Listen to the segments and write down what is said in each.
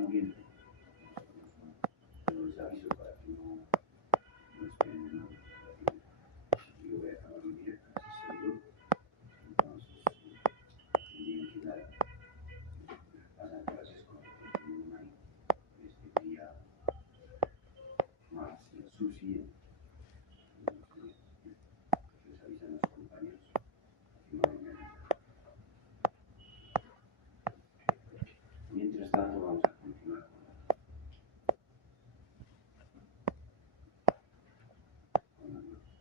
moviendo. Pero les aviso para que no esperen nada. Yo voy a acabar mi día, seguro. Entonces, tendrían que dar las gracias con este día más sucio. Les avisan a los compañeros que no vengan. Mientras tanto, vamos a continuar con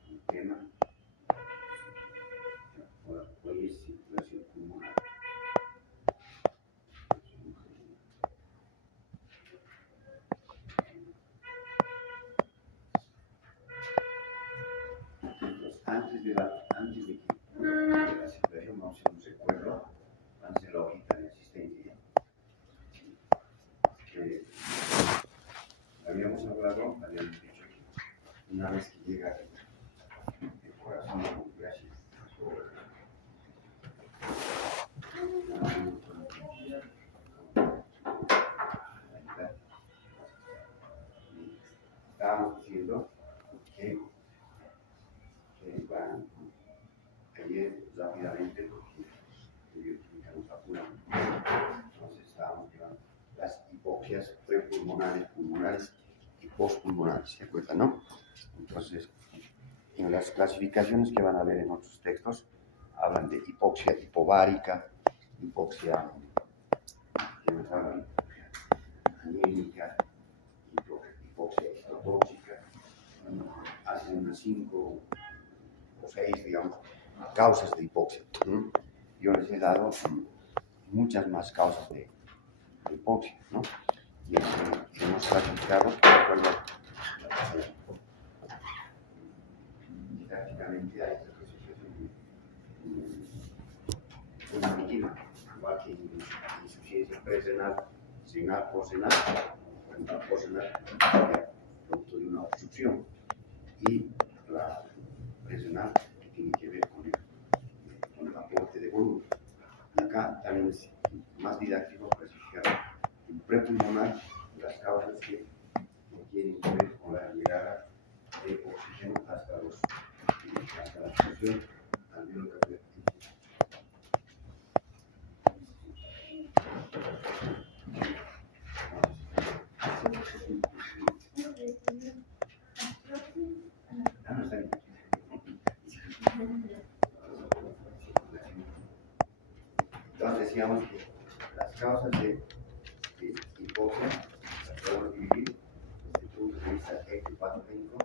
el tema. Hoy es circulación pulmonar. Antes de la circulación, vamos a hacer un recuerdo. Vamos a hacer la hojita de asistencia. Habíamos hablado, habíamos dicho que una vez que llega el corazón, gracias. Estábamos diciendo que van ayer rápidamente porque nos apuran. Entonces estábamos llevando las hipoxias prepulmonares, pulmonares y postpulmonares, ¿se acuerdan, no? Entonces, en las clasificaciones que van a ver en otros textos, hablan de hipoxia hipovárica, hipoxia anémica, hipoxia hipotóxica. Hacen unas 5 o 6, digamos, causas de hipoxia. Yo les he dado muchas más causas de hipoxia, ¿no? Y hemos clasificado, de acuerdo, didácticamente a esta clasificación una medida, igual que insuficiencia prerenal, renal, posrenal, posrenal, producto de una obstrucción, y la prerenal, que tiene que ver con el aporte de volumen. Y acá también es más didáctico clasificar en prepulmonar las causas que tienen que ver con la llegada de oxígeno hasta la función alveolo-capilar. Entonces decíamos que las causas de hipoxia las podemos dividir desde el punto de vista etiopatogénico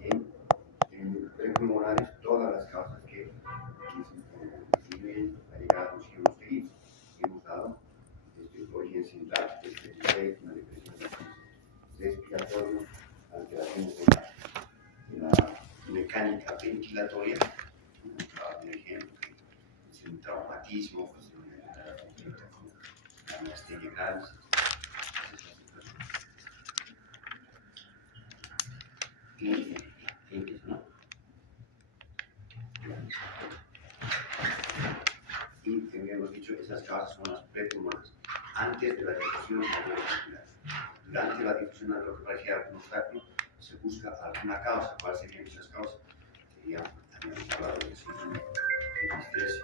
en prepulmonares, todas las causas que disminuyen la llegada de oxígeno seguido. Hemos dado desde origen central, desde una depresión respiratoria, alteraciones de la mecánica ventilatoria, por ejemplo, es un traumatismo, pues, la miastenia gravis. Y habíamos dicho que esas causas son las prepulmonares, antes de la difusión alveolar. Durante la difusión alveolar, algún obstáculo, se busca alguna causa. ¿Cuáles serían esas causas? Serían, habíamos hablado del síndrome de estrés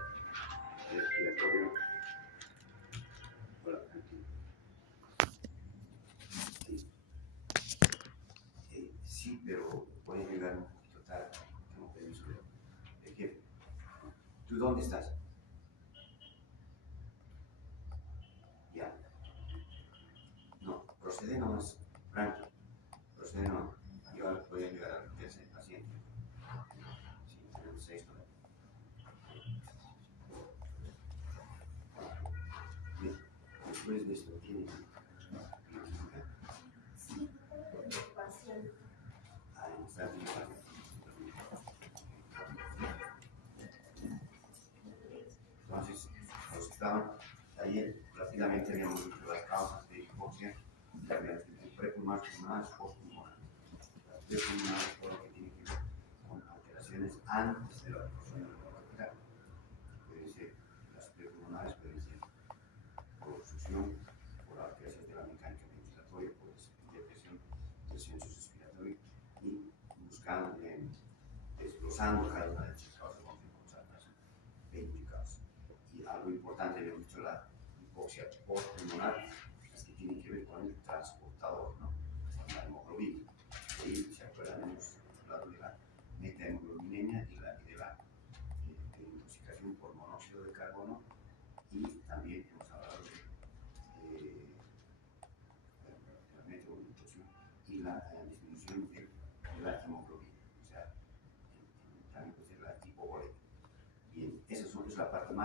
respiratorio. Sí, pero voy a llegar un poquito tarde. Tengo permiso de jefe. ¿Tú dónde estás? Ya. No, procede nomás, Frankie. Procede nomás. Yo voy a llegar al tercer paciente. Sí, tenemos 6 todavía. Bien, después de esto, ¿tienes? Está bien. Entonces, los que estaban ayer, rápidamente habíamos visto las causas de hipoxia, prepulmonares, pulmonares, postpulmonares. Las prepulmonares, todo lo que tiene que ver con alteraciones antes de la difusión alveolar. Pueden ser las prepulmonares, pueden ser por obstrucción, por alteraciones de la mecánica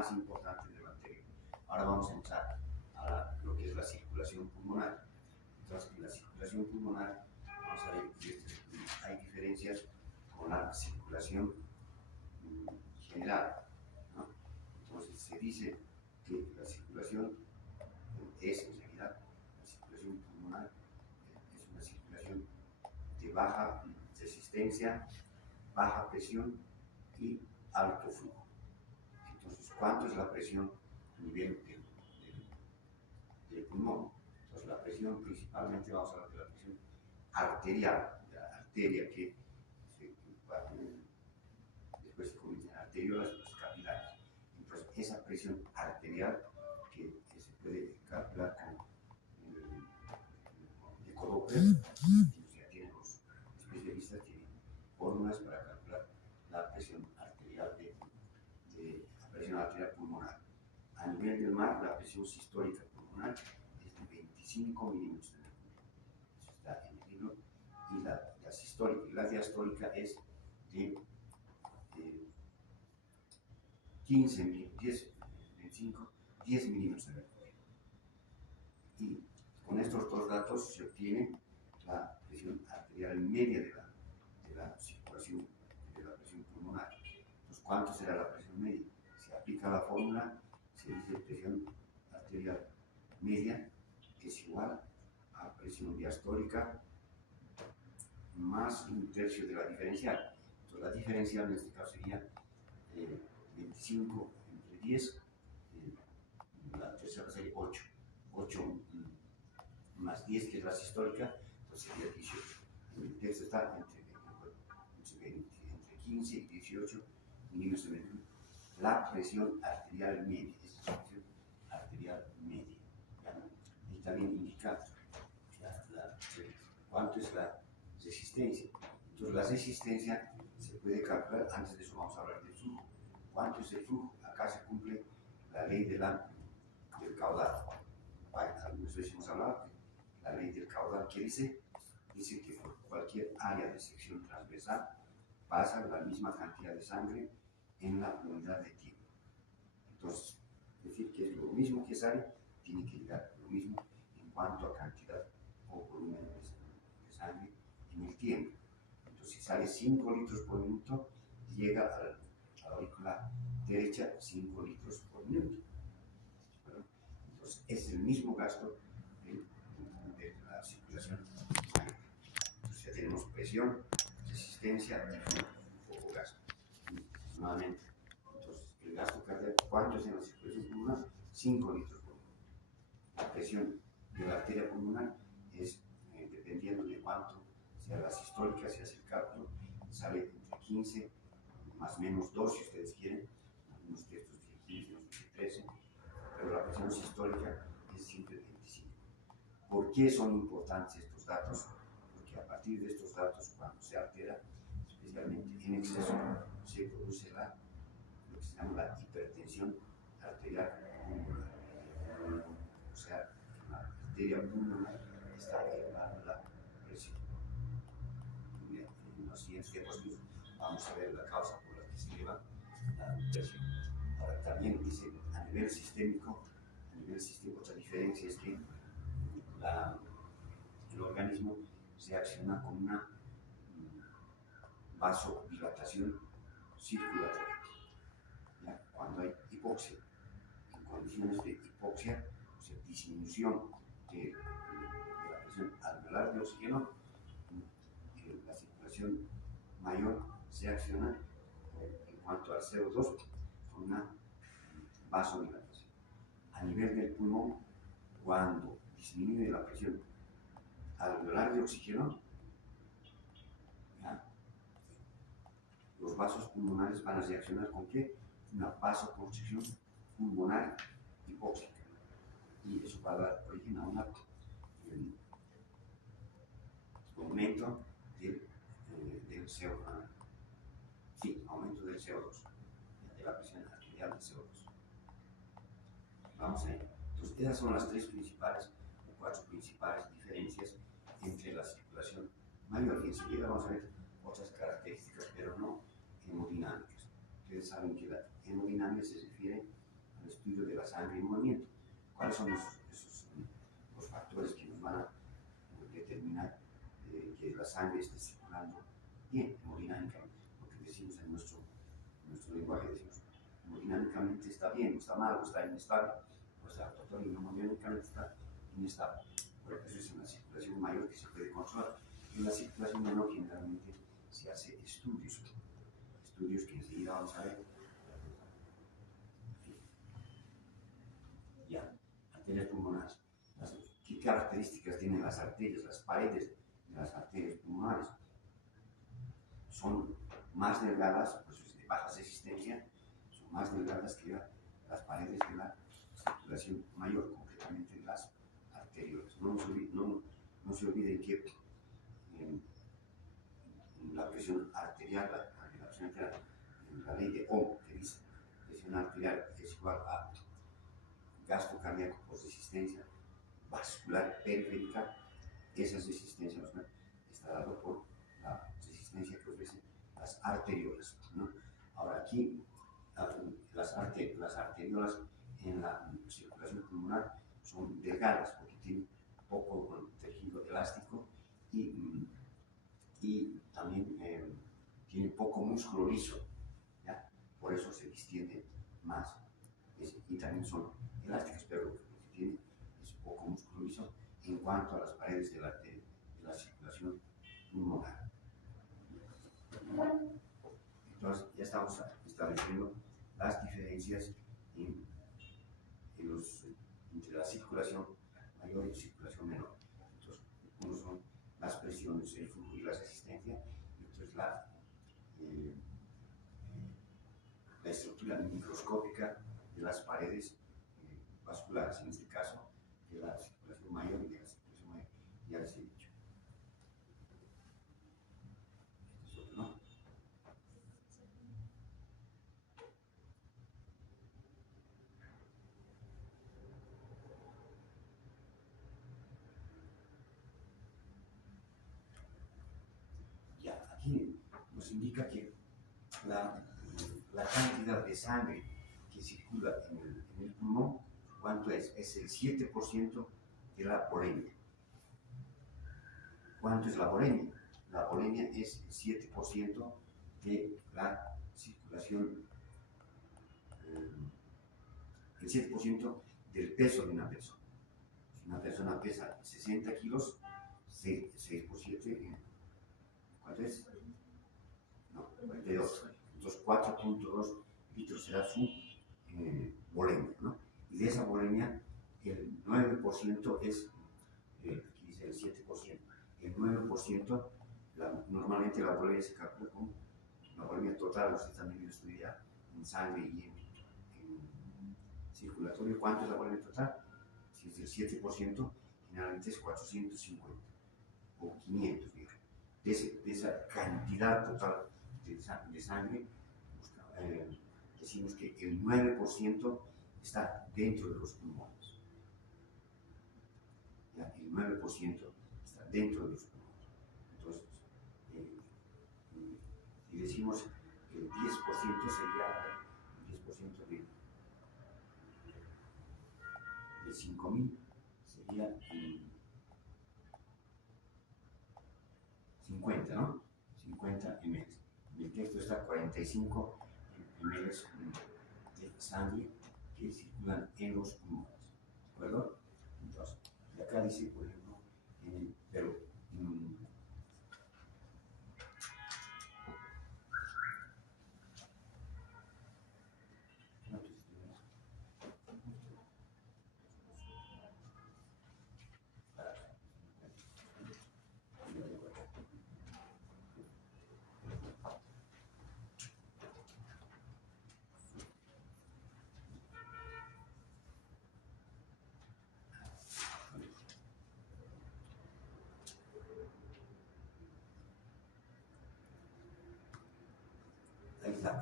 más importante de lo anterior. Ahora vamos a empezar a lo que es la circulación pulmonar. Entonces, en la circulación pulmonar, vamos a ver que hay diferencias con la circulación general, ¿no? Entonces, se dice que la circulación es, en realidad, la circulación pulmonar es una circulación de baja resistencia, baja presión y alto flujo. Entonces, ¿cuánto es la presión a nivel del pulmón? Entonces, la presión principalmente, vamos a hablar de la presión arterial, de la arteria que después se convierte en arteriolas, los capilares. Entonces, esa presión arterial que se puede calcular con ecodoppler, ya tienen los especialistas, tienen fórmulas para calcular la presión arterial la presión arterial pulmonar. A nivel del mar, la presión sistólica pulmonar es de 25 milímetros de mercurio. Eso está en el libro. Y la sistólica y la diastólica es de 15 milímetros, 10 milímetros de mercurio. Y con estos dos datos se obtiene la presión arterial media de la circulación, de la presión pulmonar. Entonces, ¿cuánto será la presión media? Se aplica la fórmula, se dice presión arterial media es igual a presión diastólica más un tercio de la diferencial. Entonces, la diferencial en este caso sería 25 entre 10, la tercera sería 8. 8 más 10, que es la sistólica, entonces sería 18. El texto está entre 15 y 18 milímetros de mercurio. La presión arterial media, esta es la presión arterial media. Y también indica cuánto es la resistencia. Entonces, la resistencia se puede calcular, antes de eso vamos a hablar del flujo. ¿Cuánto es el flujo? Acá se cumple la ley del caudal. Algunas veces hemos hablado de la ley del caudal, que dice que por cualquier área de sección transversal pasa la misma cantidad de sangre en la unidad de tiempo. Entonces, decir que es lo mismo que sale, tiene que llegar lo mismo en cuanto a cantidad o volumen de sangre en el tiempo. Entonces, si sale 5 litros por minuto, llega a la aurícula derecha 5 litros por minuto. ¿Verdad? Entonces, es el mismo gasto de la circulación. Entonces, ya tenemos presión, resistencia y poco gasto. Nuevamente, entonces, el gasto cardíaco, ¿cuánto es en la circulación pulmonar? 5 litros por minuto. La presión de la arteria pulmonar es, dependiendo de cuánto sea la sistólica, se hace el cálculo, sale entre 15 más o menos 2 si ustedes quieren, algunos textos dicen 15, otros dicen 13, pero la presión sistólica es siempre 25. ¿Por qué son importantes estos datos? Porque a partir de estos datos, cuando se altera, especialmente en exceso, se produce lo que se llama la hipertensión arterial pulmonar. O sea, la arteria pulmonar está elevando la presión. En los siguientes diapositivas vamos a ver la causa por la que se eleva la presión. Ahora, también dice a nivel sistémico, otra diferencia es que el organismo se acciona con una vasodilatación circulatoria. ¿Ya? Cuando hay hipoxia, en condiciones de hipoxia, o sea, disminución de la presión alveolar de oxígeno, la circulación mayor se acciona en cuanto al CO2 con una vasodilatación. A nivel del pulmón, cuando disminuye la presión alveolar de oxígeno, ¿ya? Los vasos pulmonares van a reaccionar con ¿qué? Una vasoconstricción pulmonar hipóxica. Y eso va a dar origen a un aumento del CO2. Sí, aumento del CO2, de la presión arterial de CO2. Vamos a ver. Entonces, esas son las 3 principales o 4 principales diferencias entre la circulación mayor. Y enseguida vamos a ver otras características, pero no hemodinámicas. Ustedes saben que la hemodinámica se refiere estudio de la sangre en movimiento. ¿Cuáles son los factores que nos van a determinar que la sangre esté circulando bien, hemodinámicamente? Porque decimos en nuestro lenguaje, decimos hemodinámicamente está bien, está mal, o está inestable, o está total, hemodinámicamente está inestable. Porque eso es una circulación mayor que se puede controlar. En la circulación menor generalmente se hace estudios que enseguida vamos a ver. Ya, arterias pulmonares. ¿Qué características tienen las arterias, las paredes de las arterias pulmonares? Son más delgadas, pues de baja resistencia, son más delgadas que las paredes de la circulación mayor, concretamente las arteriolas. No se olviden que la presión arterial, la ley de Ohm, que dice presión arterial es igual a gasto cardíaco por resistencia vascular periférica. Esa resistencia está dada por la resistencia que ofrecen las arteriolas, ¿no? Ahora aquí las arteriolas en la circulación pulmonar son delgadas porque tienen poco tejido elástico y también tiene poco músculo liso, ¿ya? Por eso se distiende más. Y también son elásticas, pero lo que tiene es poco músculo liso en cuanto a las paredes de la circulación pulmonar. Entonces, ya estamos estableciendo las diferencias entre la circulación mayor y circulación menor. Entonces, uno son las presiones, el flujo y la resistencia, y otro es la estructura microscópica de las paredes vasculares, en este caso, de la circulación mayor y de la circulación mayor. Ya les he dicho. Este es otro, ¿no? Ya, aquí nos indica que la cantidad de sangre que circula en el pulmón, ¿cuánto es? Es el 7% de la volemia. ¿Cuánto es la volemia? La volemia es el 7% de la circulación, el 7% del peso de una persona. Si una persona pesa 60 kilos, 6 por 7, ¿cuánto es? No, 42. Entonces 4.2 litros será su volemia, ¿no? Y de esa volemia, el 9% es, aquí dice el 7%, el 9%, normalmente la volemia se calcula como la volemia total, ustedes también lo estudian en sangre y en circulatorio. ¿Cuánto es la volemia total? Si es del 7%, generalmente es 450 o 500, digamos. De esa cantidad total de sangre, decimos que el 9% está dentro de los pulmones. ¿Ya? El 9% está dentro de los pulmones. Entonces, si decimos el 10% sería el 10% de 5.000, sería 50, ¿no? 50 ml. En el texto está 45 ml de sangre que circulan en los pulmones, ¿de acuerdo? Entonces, y acá dice, por ejemplo, pero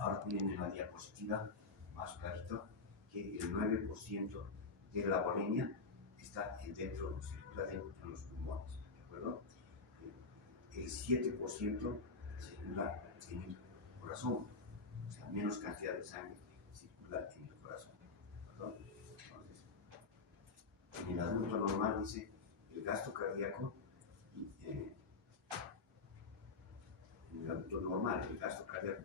ahora tienen en la diapositiva más clarito que el 9% de la volemia está dentro, circula dentro de los pulmones, ¿de acuerdo? El 7% circula en el corazón, o sea, menos cantidad de sangre circula en el corazón, ¿de acuerdo? En el adulto normal dice el gasto cardíaco, en el adulto normal, el gasto cardíaco,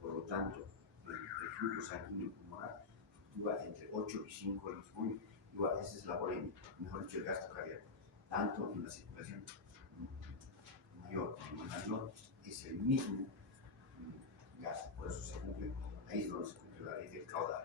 por lo tanto, el flujo sanguíneo pulmonar fluctúa entre 8 y 5 litros por minuto. Igual, esa es la volemia, mejor dicho, el gasto cardíaco. Tanto en la circulación mayor como en menor es el mismo gasto, por eso se cumple, ahí es donde se cumple la ley del caudal.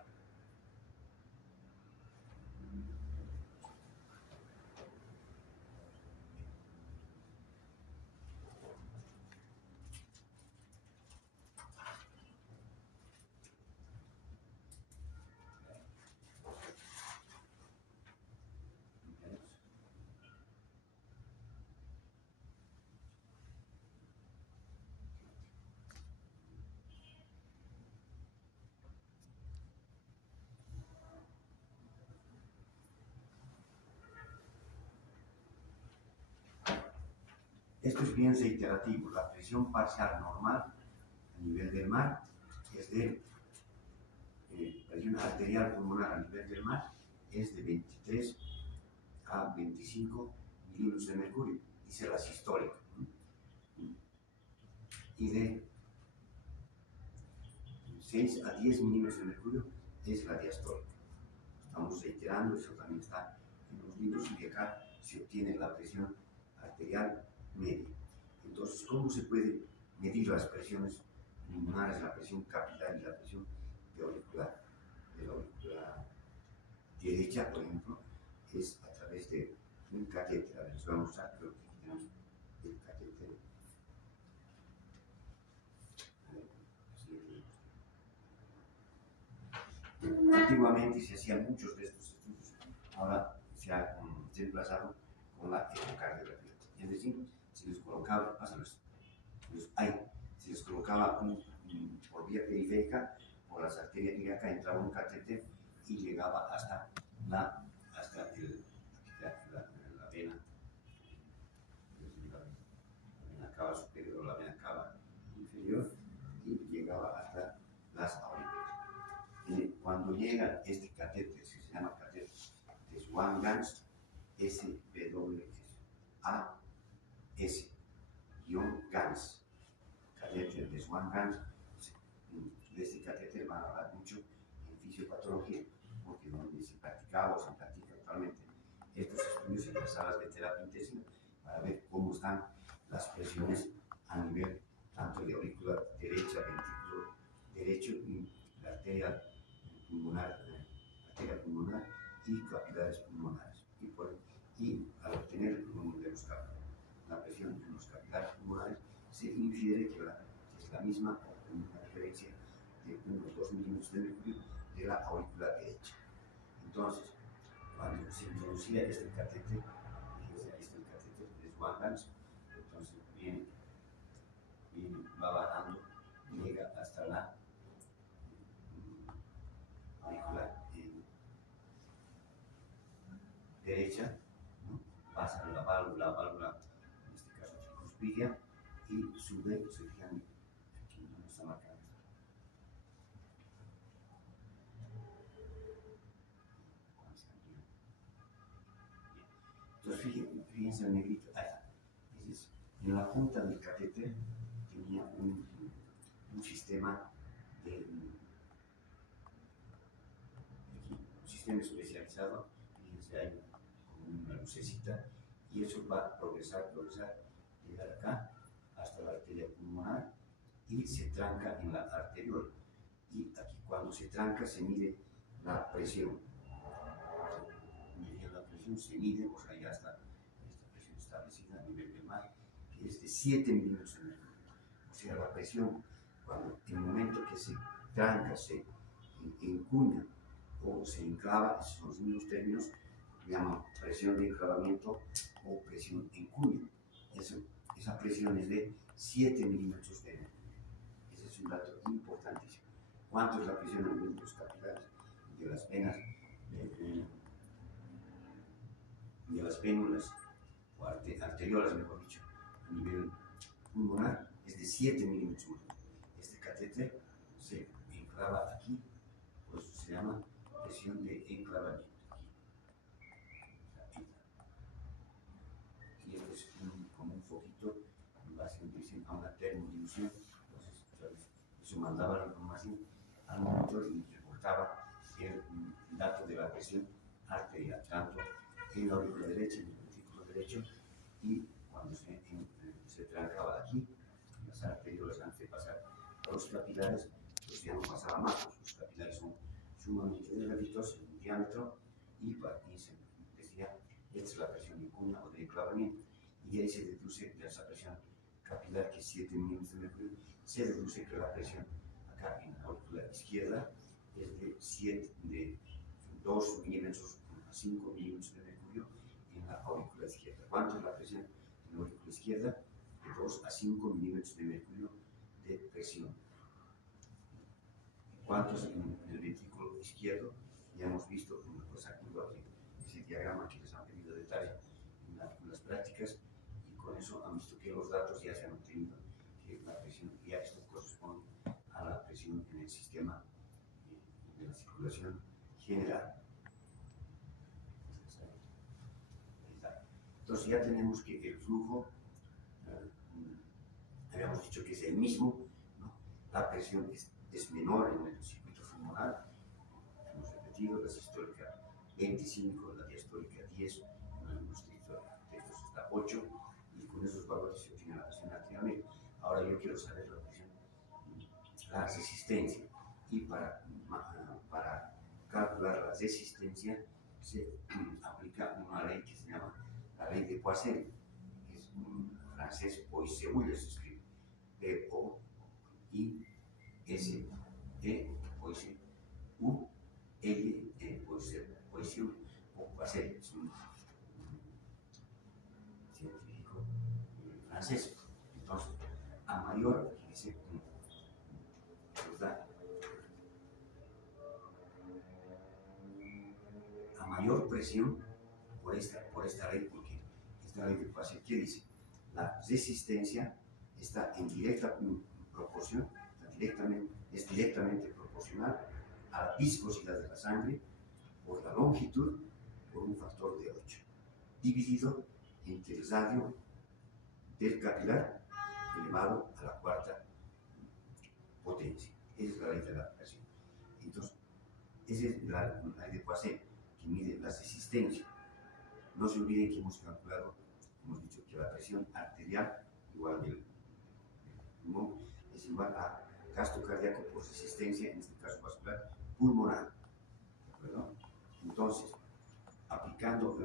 Esto es bien reiterativo. La presión parcial normal a nivel del mar es de presión arterial pulmonar a nivel del mar es de 23 a 25 milímetros de mercurio, dice la sistólica. Y de 6 a 10 milímetros de mercurio es la diastólica. Estamos reiterando, eso también está en los libros, y acá se obtiene la presión arterial media. Entonces, ¿cómo se puede medir las presiones pulmonares, la presión capilar y la presión de auricular? De la auricular derecha, por ejemplo, es a través de un catéter. A ver, les voy a mostrar, creo que aquí tenemos el catéter. Antiguamente se hacían muchos de estos estudios, ahora se ha reemplazado con la ecocardiografía. Es decir, se les colocaba, se les colocaba por vía periférica, por las arterias ilíacas, entraba un catéter y llegaba hasta la vena, la vena cava superior o la vena cava inferior, y llegaba hasta las aurículas. Cuando llega este catéter, se llama catéter de Swan-Ganz, SWAS-Ganz, catéter de Swan-Ganz. De este catéter van a hablar mucho en fisiopatología, porque donde se practicaba o se practica actualmente estos estudios en las salas de terapia intensiva para ver cómo están las presiones a nivel tanto de aurícula derecha, ventrículo derecho y la arteria pulmonar y capilares pulmonares. Y al obtener la presión en los capilares pulmonares, se infiere que es la misma o una diferencia de 1 o 2 milímetros de mercurio de la aurícula derecha. Entonces, cuando se introducía este catéter, fíjense, ahí está el catéter de Swan-Ganz, entonces viene, va bajando, llega hasta la aurícula derecha, ¿no? Pasa la válvula, en este caso tricuspidia, y sube, se fijan aquí donde está marcado. Entonces fíjense el negrito, en la punta del catéter tenía un sistema un sistema especializado, fíjense ahí con una lucecita, y eso va a progresar, llegar acá hasta la arteria pulmonar y se tranca en la arteriola. Y aquí cuando se tranca se mide la presión. Se mide, pues ahí ya está esta presión establecida a nivel del mar, que es de 7 milímetros de mercurio. O sea, la presión, cuando en el momento que se tranca, se encuña o se enclava, esos son los mismos términos, se llama presión de enclavamiento o presión en cuña. Esa presión es de 7 milímetros de mercurio. Ese es un dato importantísimo. ¿Cuánto es la presión a nivel de los capilares y de las venas? De las vénulas o arteriolas, mejor dicho, a nivel pulmonar es de 7 milímetros. Este catéter se enclava aquí, por eso se llama presión de enclavamiento. Aquí. es como un foquito, va dicen a una termodilución. Entonces, eso mandaba la información al monitor y reportaba el dato de la presión arterial, tanto en la aurícula derecha, en el ventrículo derecho, y cuando se trancaba aquí, las arteriolas antes de pasar a los capilares, pues ya no pasaba más. Los capilares son sumamente delgaditos en diámetro y se decía, esta es la presión incuna o de enclavamiento, y ahí se deduce de esa presión capilar, que es 7 milímetros de mercurio, se deduce que la presión acá en la aurícula izquierda es de 2 milímetros a 5 milímetros de mercurio en la aurícula izquierda. ¿Cuánto es la presión en la aurícula izquierda? De 2 a 5 milímetros de mercurio de presión. ¿Cuántos en el ventrículo izquierdo? Ya hemos visto una cosa curva aquí, ese diagrama que les han pedido detalle en las prácticas, y con eso han visto que los datos ya se han obtenido, que la presión, ya esto corresponde a la presión en el sistema de la circulación general. Entonces ya tenemos que el flujo, habíamos dicho que es el mismo, ¿no? La presión es menor en el circuito pulmonar, hemos repetido, la sistólica 25, la diastólica 10, en algunos textos está 8, y con esos valores se obtiene la presión arterial. Ahora yo quiero saber la presión, la resistencia, y para calcular la resistencia se aplica una ley que se llama la ley de Poisson, que es un francés, Poisson, se escribe P-O-I-S-E, Poisson, U-L-E, Poisson, o Poisson, es un científico francés. Entonces, a mayor, aquí dice, nos da a mayor presión por esta ley, porque esta ley de Poisson, ¿qué dice? La resistencia está en directa proporción, es directamente proporcional a la viscosidad de la sangre por la longitud por un factor de 8, dividido entre el radio del capilar elevado a la cuarta potencia. Esa es la ley de la presión. Entonces, esa es la ley de Poisson, que mide la resistencia. No se olviden que hemos calculado, hemos dicho que la presión arterial igual del pulmón es igual a gasto cardíaco por resistencia, en este caso vascular pulmonar. ¿De acuerdo? Entonces, aplicando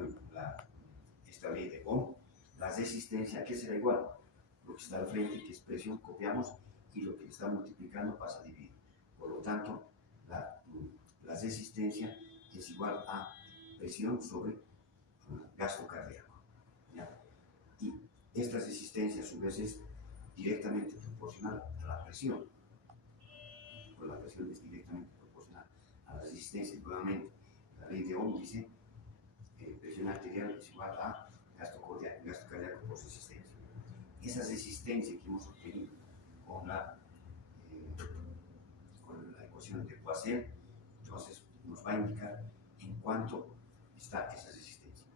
esta ley de Ohm, la resistencia, ¿qué será igual? Lo que está al frente, que es presión, copiamos, y lo que está multiplicando pasa a dividir. Por lo tanto, la resistencia es igual a presión sobre gasto cardíaco. ¿Ya? Y esta resistencia a su vez es directamente proporcional a la presión. Pues la presión es directamente proporcional a la resistencia. Nuevamente, la ley de Ohm dice presión arterial es igual a gasto cardíaco por resistencia. Esa resistencia que hemos obtenido con la ecuación de Poisson, entonces nos va a indicar en cuánto está esa resistencia.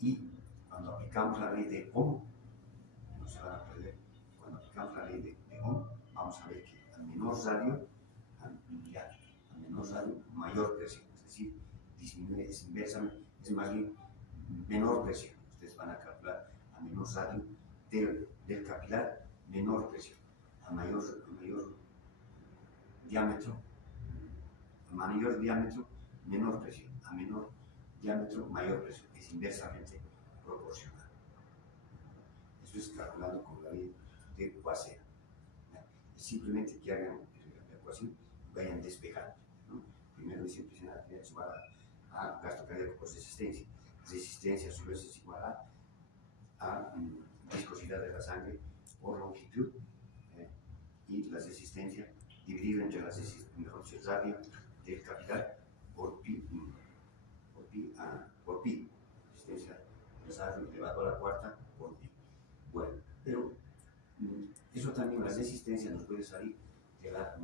Y cuando aplicamos la ley de Ohm, no se van a perder, cuando aplicamos la ley de Ohm, vamos a ver que a menor radio, mayor presión, es decir, disminuye, es inversamente, es más bien menor presión. Ustedes van a calcular a menor radio del capilar, menor presión, a mayor diámetro, menor presión, a menor diámetro, mayor presión, es inversamente proporcional. Eso es calculando con la ley de Poisson. Es simplemente que hagan la ecuación y vayan despejando, ¿no? Primero dice presión arterial es igual a gasto cardíaco por resistencia. Resistencia a su vez es igual a viscosidad de la sangre por longitud, y la resistencia dividido entre la radio del capilar por pi, resistencia del radio elevado a la cuarta por pi. Bueno, pero eso también, la resistencia nos puede salir de la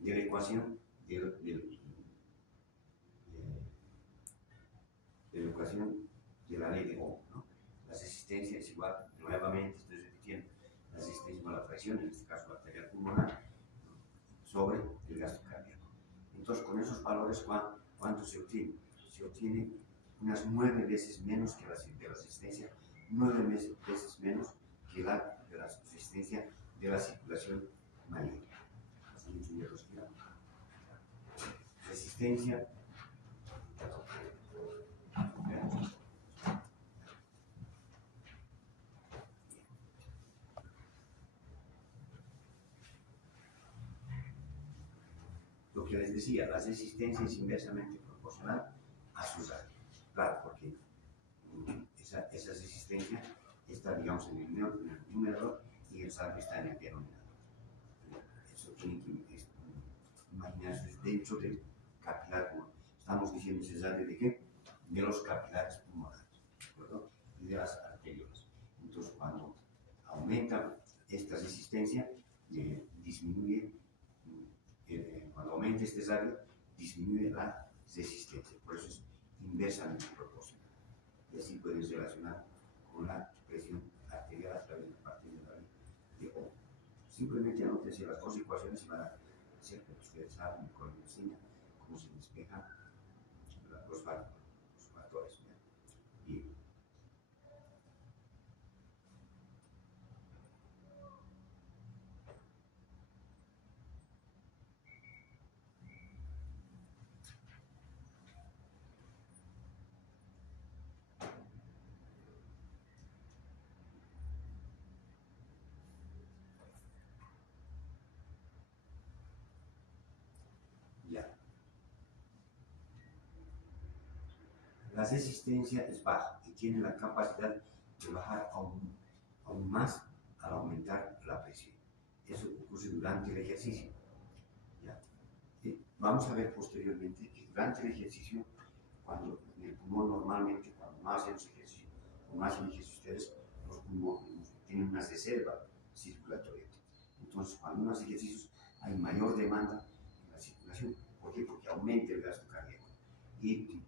ecuación del de la ecuación de la ley de Ohm, ¿no? La resistencia es igual, nuevamente estoy repitiendo, la resistencia igual a la presión, en este caso la arterial pulmonar, sobre el gasto cardíaco. Entonces, con esos valores, ¿cuánto se obtiene? Se obtiene unas 9 veces menos que la de la resistencia, 9 veces menos que la de la resistencia de la circulación maligna. Resistencia lo que les decía, la resistencia es inversamente proporcional a su radio. Claro, porque esa resistencia está, digamos, en el numerador y el radio está en el denominador. Eso tiene que imaginarse dentro del capilar pulmonar. Estamos diciendo ese radio de qué? De los capilares pulmonares, ¿de acuerdo? Y de las arteriolas. Entonces, cuando aumenta esta resistencia, disminuye. Cuando aumenta este radio, disminuye la resistencia. Por eso es inversamente proporcional. Y así puedes relacionar con la presión arterial a través de la parte de la de Ohm. Simplemente anótense las dos ecuaciones y van a hacer que ustedes saben con la medicina cómo se despejan los factores. Y ya. La resistencia es baja y tiene la capacidad de bajar aún más al aumentar la presión. Eso ocurre durante el ejercicio. ¿Ya? Vamos a ver posteriormente que durante el ejercicio, cuando en el pulmón normalmente, cuando no hacemos ejercicio, o no hacen ejercicio ustedes, los pulmones tienen una reserva circulatoria. Entonces, cuando uno hace ejercicios, hay mayor demanda en la circulación. ¿Por qué? Porque aumenta el gasto cardíaco. ¿Y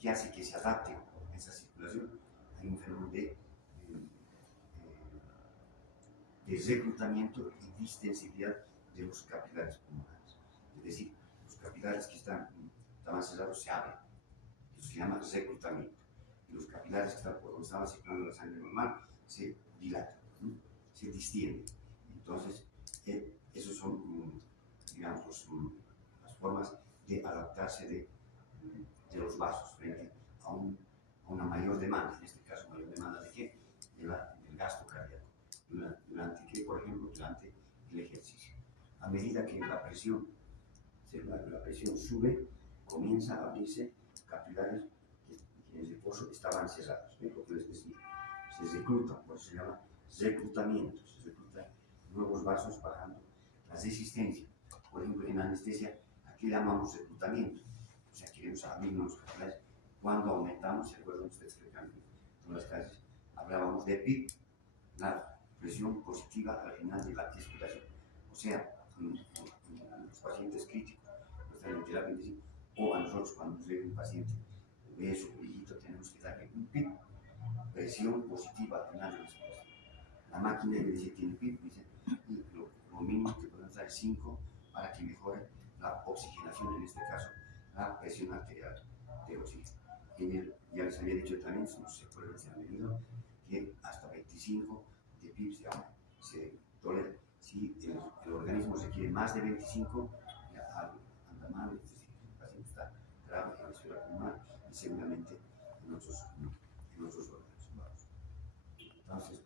qué hace que se adapte a esa circulación? Hay un fenómeno de reclutamiento y distensibilidad de los capilares pulmonares. Es decir, los capilares que estaban cerrados se abren. Eso se llama reclutamiento. Y los capilares que están por donde estaba circulando la sangre normal se dilatan, se distienden. Entonces, esos son, digamos, las formas de adaptarse de los vasos frente a una mayor demanda. En este caso, mayor demanda de qué? Del gasto cardíaco. ¿Durante qué? Por ejemplo, durante el ejercicio. A medida que la presión sube, comienza a abrirse capilares que en reposo estaban cerrados. ¿Ven lo que les decía? Se reclutan, por eso se llama reclutamiento. Se reclutan nuevos vasos bajando la resistencia. Por ejemplo, en anestesia, aquí llamamos reclutamiento. O sea, queremos abrir los capilares. Cuando aumentamos, ¿se acuerdan ustedes que en las clases hablábamos de PIP, la presión positiva al final de la expiración? O sea, en los pacientes críticos, no están en terapia intensiva, o a nosotros cuando nos llega un paciente, ve su brillito, tenemos que darle un PIP, presión positiva al final de la expiración. La máquina le dice, tiene PIP, dice, y lo mínimo que podemos dar es 5 para que mejore la oxigenación, en este caso, la presión arterial de oxígeno. Ya les había dicho también, si no se acuerdan, se han venido, que hasta 25 de PIB se tolera. Si el organismo requiere más de 25, ya algo anda mal, es decir, el paciente está grave en la esfera pulmonar y seguramente en otros órganos. Vamos. Entonces,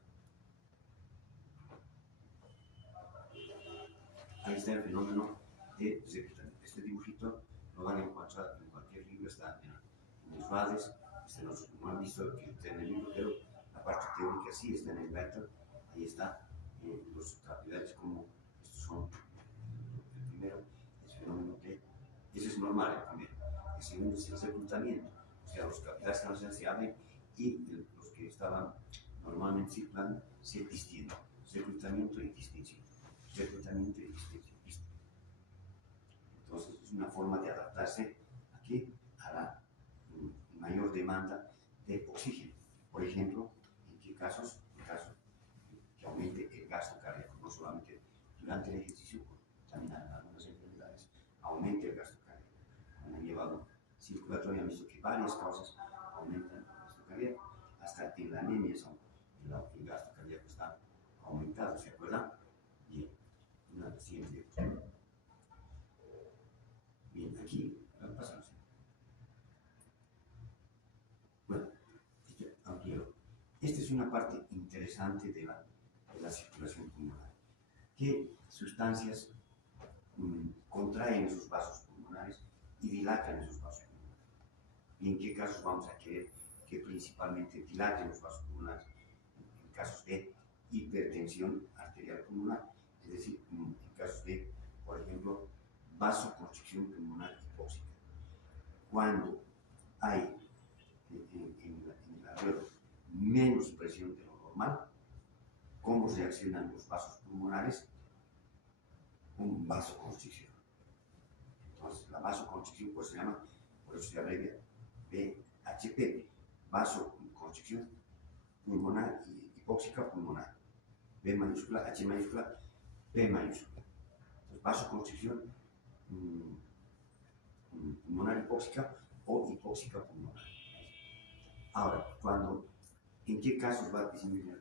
ahí está el fenómeno de reclutamiento. Este dibujito lo van a encontrar en cualquier libro, está en los RADES, no han visto que está en el libro, pero la parte teórica sí está en el Writer, ahí está, los capilares como estos son. El primero es fenómeno de, eso es normal el primero. El segundo es el reclutamiento, o sea, los capilares que se abren y los que estaban normalmente circulando se distienden. Reclutamiento y distinción. Reclutamiento y distinción. Entonces es una forma de adaptarse aquí a la demanda de oxígeno. Por ejemplo, en qué casos, que aumente el gasto cardíaco, no solamente durante el ejercicio, también en algunas enfermedades aumenta el gasto cardíaco. Cuando han llevado circulatorio han visto que varias causas aumentan el gasto cardíaco, hasta en la anemia el gasto cardíaco está aumentado, ¿se acuerdan? Bien, una siguiente diapositiva. Bien, aquí pasamos. Bueno, esta es una parte interesante de la circulación pulmonar. ¿Qué sustancias contraen esos vasos pulmonares y dilatan esos vasos pulmonares? ¿Y en qué casos vamos a querer que principalmente dilaten los vasos pulmonares? En casos de hipertensión arterial pulmonar, es decir, en casos de, por ejemplo, vasoconstricción pulmonar hipóxica. Cuando hay en el alveolo menos presión de lo normal, ¿cómo reaccionan los vasos pulmonares? Con vasoconstricción. Entonces, la vasoconstricción pues, se llama, por eso se abrevia VHP, vasoconstricción pulmonar y hipóxica pulmonar. V mayúscula, H mayúscula, P mayúscula. Entonces, vasoconstricción pulmonar hipóxica o hipóxica pulmonar. Ahora, ¿en qué casos va a disminuir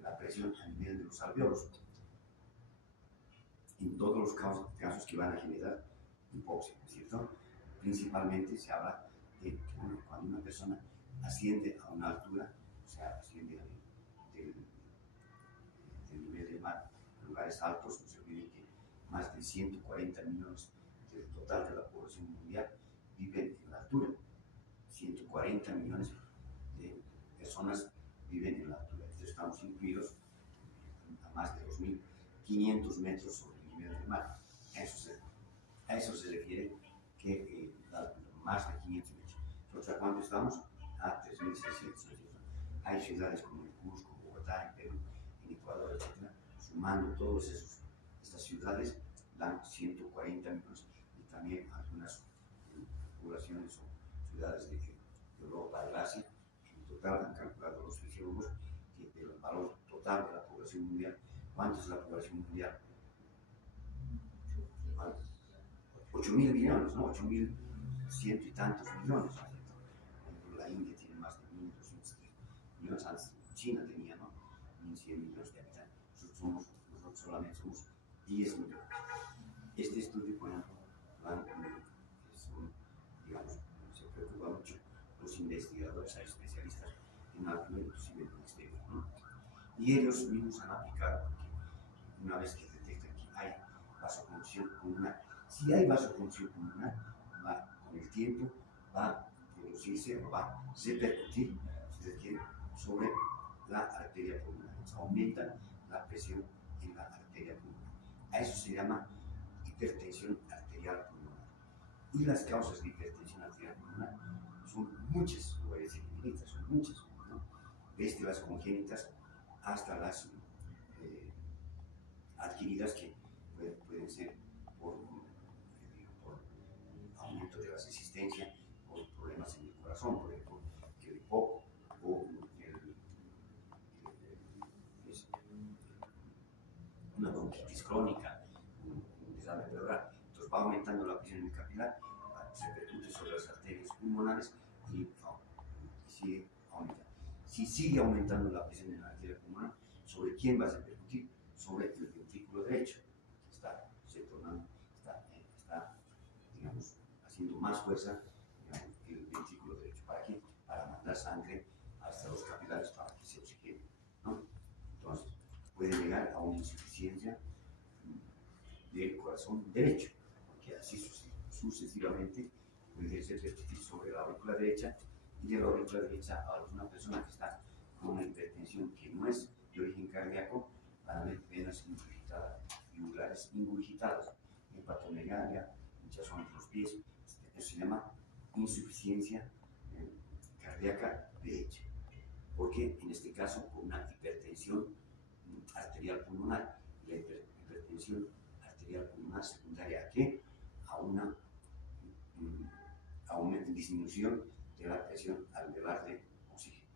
la presión a nivel de los alveolos? En todos los casos que van a generar hipoxia, ¿cierto? Principalmente se habla de que cuando una persona asciende a una altura, o sea, asciende del nivel del mar a lugares altos, no se olviden que más de 140 millones del total de la población mundial viven en la altura. 140 millones de personas viven en la altura. Entonces estamos incluidos a más de 2.500 metros sobre el nivel del mar. A eso se refiere que más de 500 metros. ¿Nosotros a cuánto estamos? A 3.600 metros. Hay ciudades como el Cusco, Bogotá, en Perú, en Ecuador, etc. Sumando todas estas ciudades, dan 140 millones. Y también algunas poblaciones o ciudades de Europa, de Asia, en total han calculado los fisiólogos que el valor total de la población mundial, ¿cuánto es la población mundial? 8.000 millones, ¿no? 8.100 y tantos millones. La India tiene más de 1.200 millones, antes China tenía, ¿no? 1.100 millones de habitantes. Nosotros solamente somos 10 millones. Este estudio, por ejemplo, digamos, se preocupa mucho los investigadores, hay especialistas en altura, inclusive en el exterior, ¿no? Y ellos mismos han aplicado, porque una vez que detectan que hay vasoconstricción pulmonar, si hay vasoconstricción pulmonar, con el tiempo va a producirse o va a repercutir, si se quiere, sobre la arteria pulmonar. O sea, aumenta la presión en la arteria pulmonar. A eso se llama hipertensión arterial pulmonar. Y las causas de hipertensión arterial pulmonar son muchas, no voy a decir infinitas, son muchas, ¿no? Desde las congénitas hasta las adquiridas, que pueden ser por aumento de la resistencia, por problemas en el corazón, por ejemplo, el EPOC o una bronquitis crónica, un desarme pleural. Entonces va aumentando la presión en el capilar, se repercute sobre las arterias pulmonares y sigue aumentando. Si sigue aumentando la presión en la arteria pulmonar, ¿sobre quién va a repercutir? Sobre el ventrículo derecho, que está digamos, haciendo más fuerza, digamos, el ventrículo derecho. ¿Para qué? Para mandar sangre hasta los capilares para que se oxigene, ¿no? Entonces, puede llegar a una insuficiencia del corazón derecho, porque así sucesivamente puede repercutir sobre la aurícula derecha, y de la aurícula derecha a una persona que está con una hipertensión que no es de origen cardíaco, van a haber venas ingurgitadas, yugulares ingurgitadas, hepatomegalia, hinchazón de los pies. Eso se llama insuficiencia cardíaca derecha, porque en este caso con una hipertensión arterial pulmonar, la hipertensión arterial pulmonar secundaria a qué? A una disminución de la presión alveolar de oxígeno.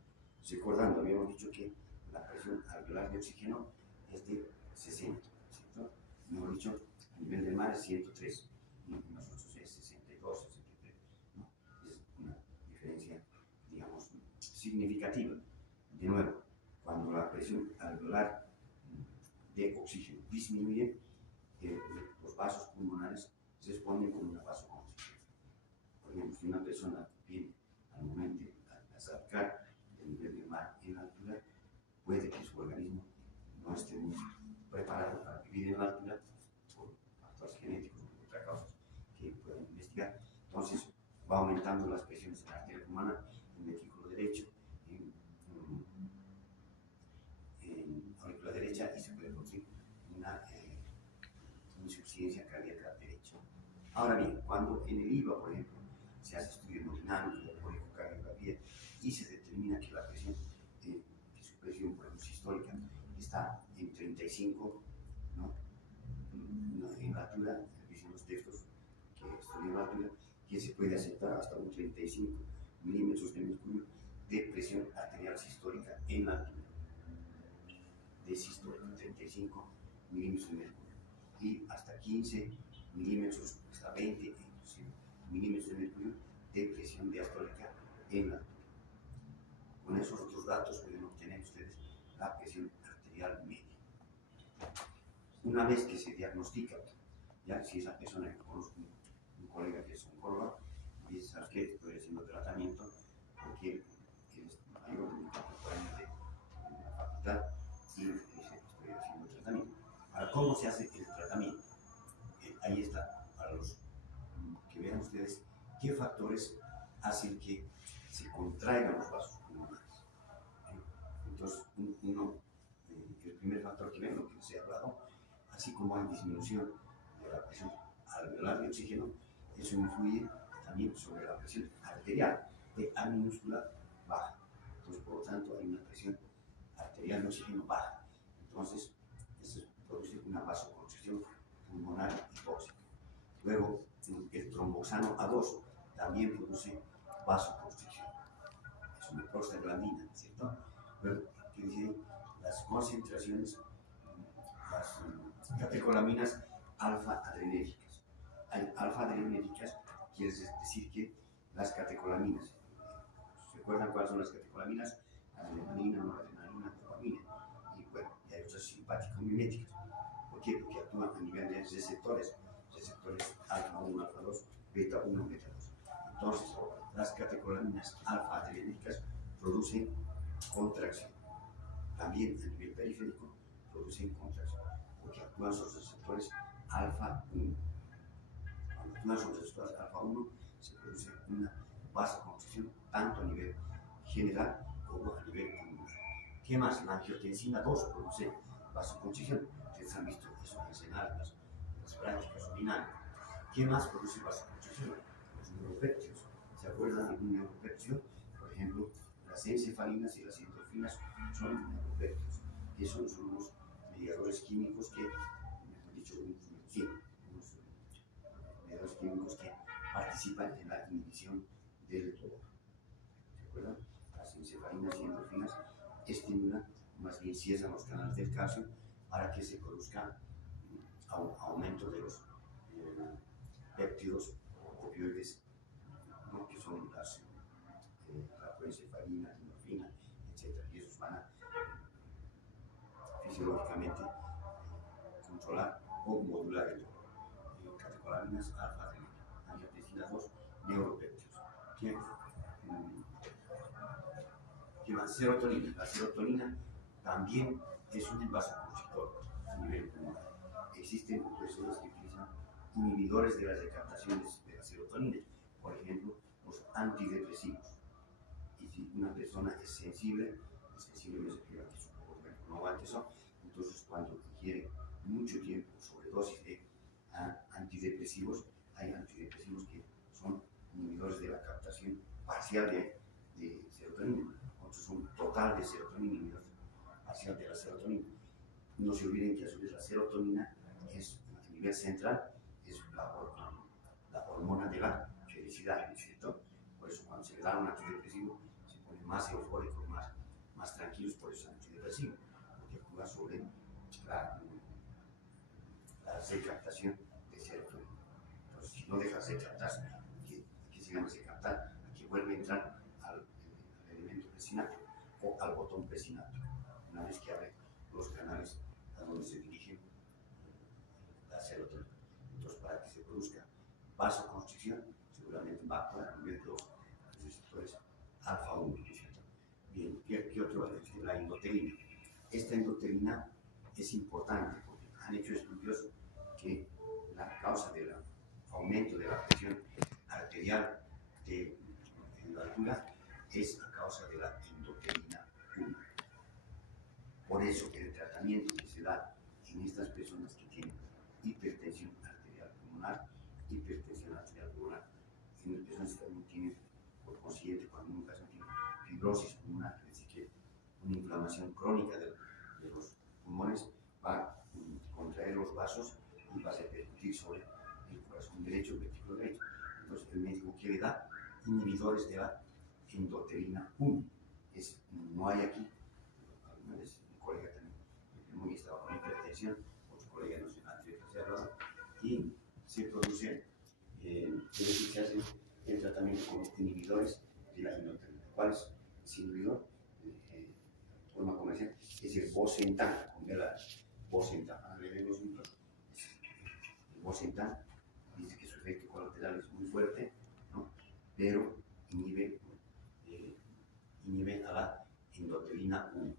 Recordando, habíamos dicho que la presión alveolar de oxígeno es de 60, ¿cierto? Mejor dicho, a nivel del mar es 103 y nosotros es 62, 63, ¿no? Es una diferencia, digamos, significativa. De nuevo, cuando la presión alveolar de oxígeno disminuye, los vasos pulmonares responden con una vasoconstricción. Por ejemplo, si una persona viene al momento de acercar el nivel del mar en altura, puede que su organismo no esté muy preparado para vivir en la altura por factores genéticos o otras causas que pueden investigar. Entonces, va aumentando las presiones en la arteria pulmonar, en el ventrículo derecho, en aurícula derecha, y se puede producir una insuficiencia cardíaca derecha. Ahora bien, cuando en el IVA, por ejemplo, se hace estudio hemodinámico o ecocardiografía y se determina que la presión, que su presión, por ejemplo, sistólica está en 35, ¿no? En la altura, dicen los textos que estudian la altura, que se puede aceptar hasta un 35 milímetros de mercurio de presión arterial sistólica en la altura. De sistólica, 35 milímetros de mercurio. Y hasta 15 milímetros, hasta 20 inclusive, milímetros de mercurio de presión diastólica en la altura. Con esos otros datos pueden obtener ustedes la presión arterial media. Una vez que se diagnostica, ya si esa persona, que conozco un colega que es oncólogo, dice, ¿sabes qué? Estoy haciendo tratamiento porque él es mayor de 24 años de la facultad y dice, estoy haciendo tratamiento. Ahora, ¿cómo se hace el tratamiento? Ahí está, para los que vean ustedes qué factores hacen que se contraigan los vasos pulmonares. Entonces, el primer factor que ven, lo que les he hablado, así como hay disminución de la presión alveolar de oxígeno, eso influye también sobre la presión arterial de A minúscula baja. Entonces, por lo tanto, hay una presión arterial de oxígeno baja. Entonces, eso produce una vasoconstricción pulmonar hipóxica. Luego, el tromboxano A2 también produce vasoconstricción. Es una prostaglandina, ¿cierto? Luego, ¿qué dice? Las concentraciones, las catecolaminas alfa-adrenérgicas. Hay alfa-adrenérgicas, quiere decir que las catecolaminas, ¿se acuerdan cuáles son las catecolaminas? Adrenalina, noradrenalina, dopamina. Y bueno, y hay otras simpático-miméticas. ¿Por qué? Porque actúan a nivel de receptores alfa-1, alfa-2, beta-1, beta-2. Entonces, las catecolaminas alfa-adrenérgicas producen contracción. También a nivel periférico producen contracción, porque actúan sobre receptores alfa-1. Cuando actúan sobre receptores alfa-1, se produce una vasoconstricción tanto a nivel general como a nivel pulmonar. ¿Qué más? La angiotensina 2 produce vasoconstricción. Ustedes han visto eso en las prácticas urinarias. ¿Qué más produce vasoconstricción? Los neuropéptidos. ¿Se acuerdan de un neuropéptido? Por ejemplo, las encefalinas y las endorfinas son neuropéptidos, que son unos mediadores químicos que, mejor dicho, unos mediadores químicos que participan en la inhibición del dolor. ¿Se acuerdan? Las encefalinas y endorfinas estimulan, más bien cierran los canales del calcio para que se produzca aumento de los péptidos opioides, ¿no? Que son la proencefalina, la endorfina, etc. Y esos van a fisiológicamente controlar o modular el dolor. Catecolaminas alfa-adrenérgicas, angiotensina 2, neuropéptidos. ¿Qué más? Serotonina. La serotonina también es un vasoconstrictor a nivel pulmonar. Existen personas que utilizan inhibidores de la recaptación de la serotonina, por ejemplo, los antidepresivos. Y si una persona es sensible me refiero a que su cuerpo no aguante eso, entonces cuando ingiere mucho tiempo sobredosis de antidepresivos, hay antidepresivos que son inhibidores de la captación parcial de serotonina, otros son total de serotonina, inhibidores parcial de la serotonina. No se olviden que a su vez la serotonina es, a nivel central, es la hormona de la felicidad, ¿cierto? Por eso cuando se le da da un antidepresivo, se ponen más eufóricos, más tranquilos, por eso es antidepresivo, porque actúa sobre la recaptación de serotonina. Entonces, si no dejas de captarse, que sigamos de captar, aquí vuelve a entrar al elemento presináptico o al botón presináptico, una vez que abre los canales a donde se dirigen la serotonina. Entonces, para que se produzca vasoconstricción, seguramente va a actuar en vez de los receptores alfa-1, ¿cierto? Bien, ¿qué otro? La endotelina. Esta endotelina es importante porque han hecho estudios que la causa del aumento de la presión arterial en la altura es a causa de la endotelina 1. Por eso el tratamiento que se da en estas personas que tienen hipertensión arterial pulmonar, en personas que también tienen, por consiguiente, cuando un caso tiene fibrosis pulmonar, es decir, que una inflamación crónica de los pulmones va a contraer los vasos y va a repercutir sobre el corazón derecho, el ventrículo derecho. Entonces el médico que le da inhibidores de la endotelina 1. No hay aquí, alguna vez mi colega también estaba con hipertensión, otro colega no se ha hablado, y se produce, se hace el tratamiento con inhibidores de la endotelina. ¿Cuál es ese inhibidor? Forma comercial, es el Bosentan, con el Bosentan. Ahora le vemos el Bosentan dice que su efecto colateral es muy fuerte, ¿no? Pero inhibe a la endotelina 1.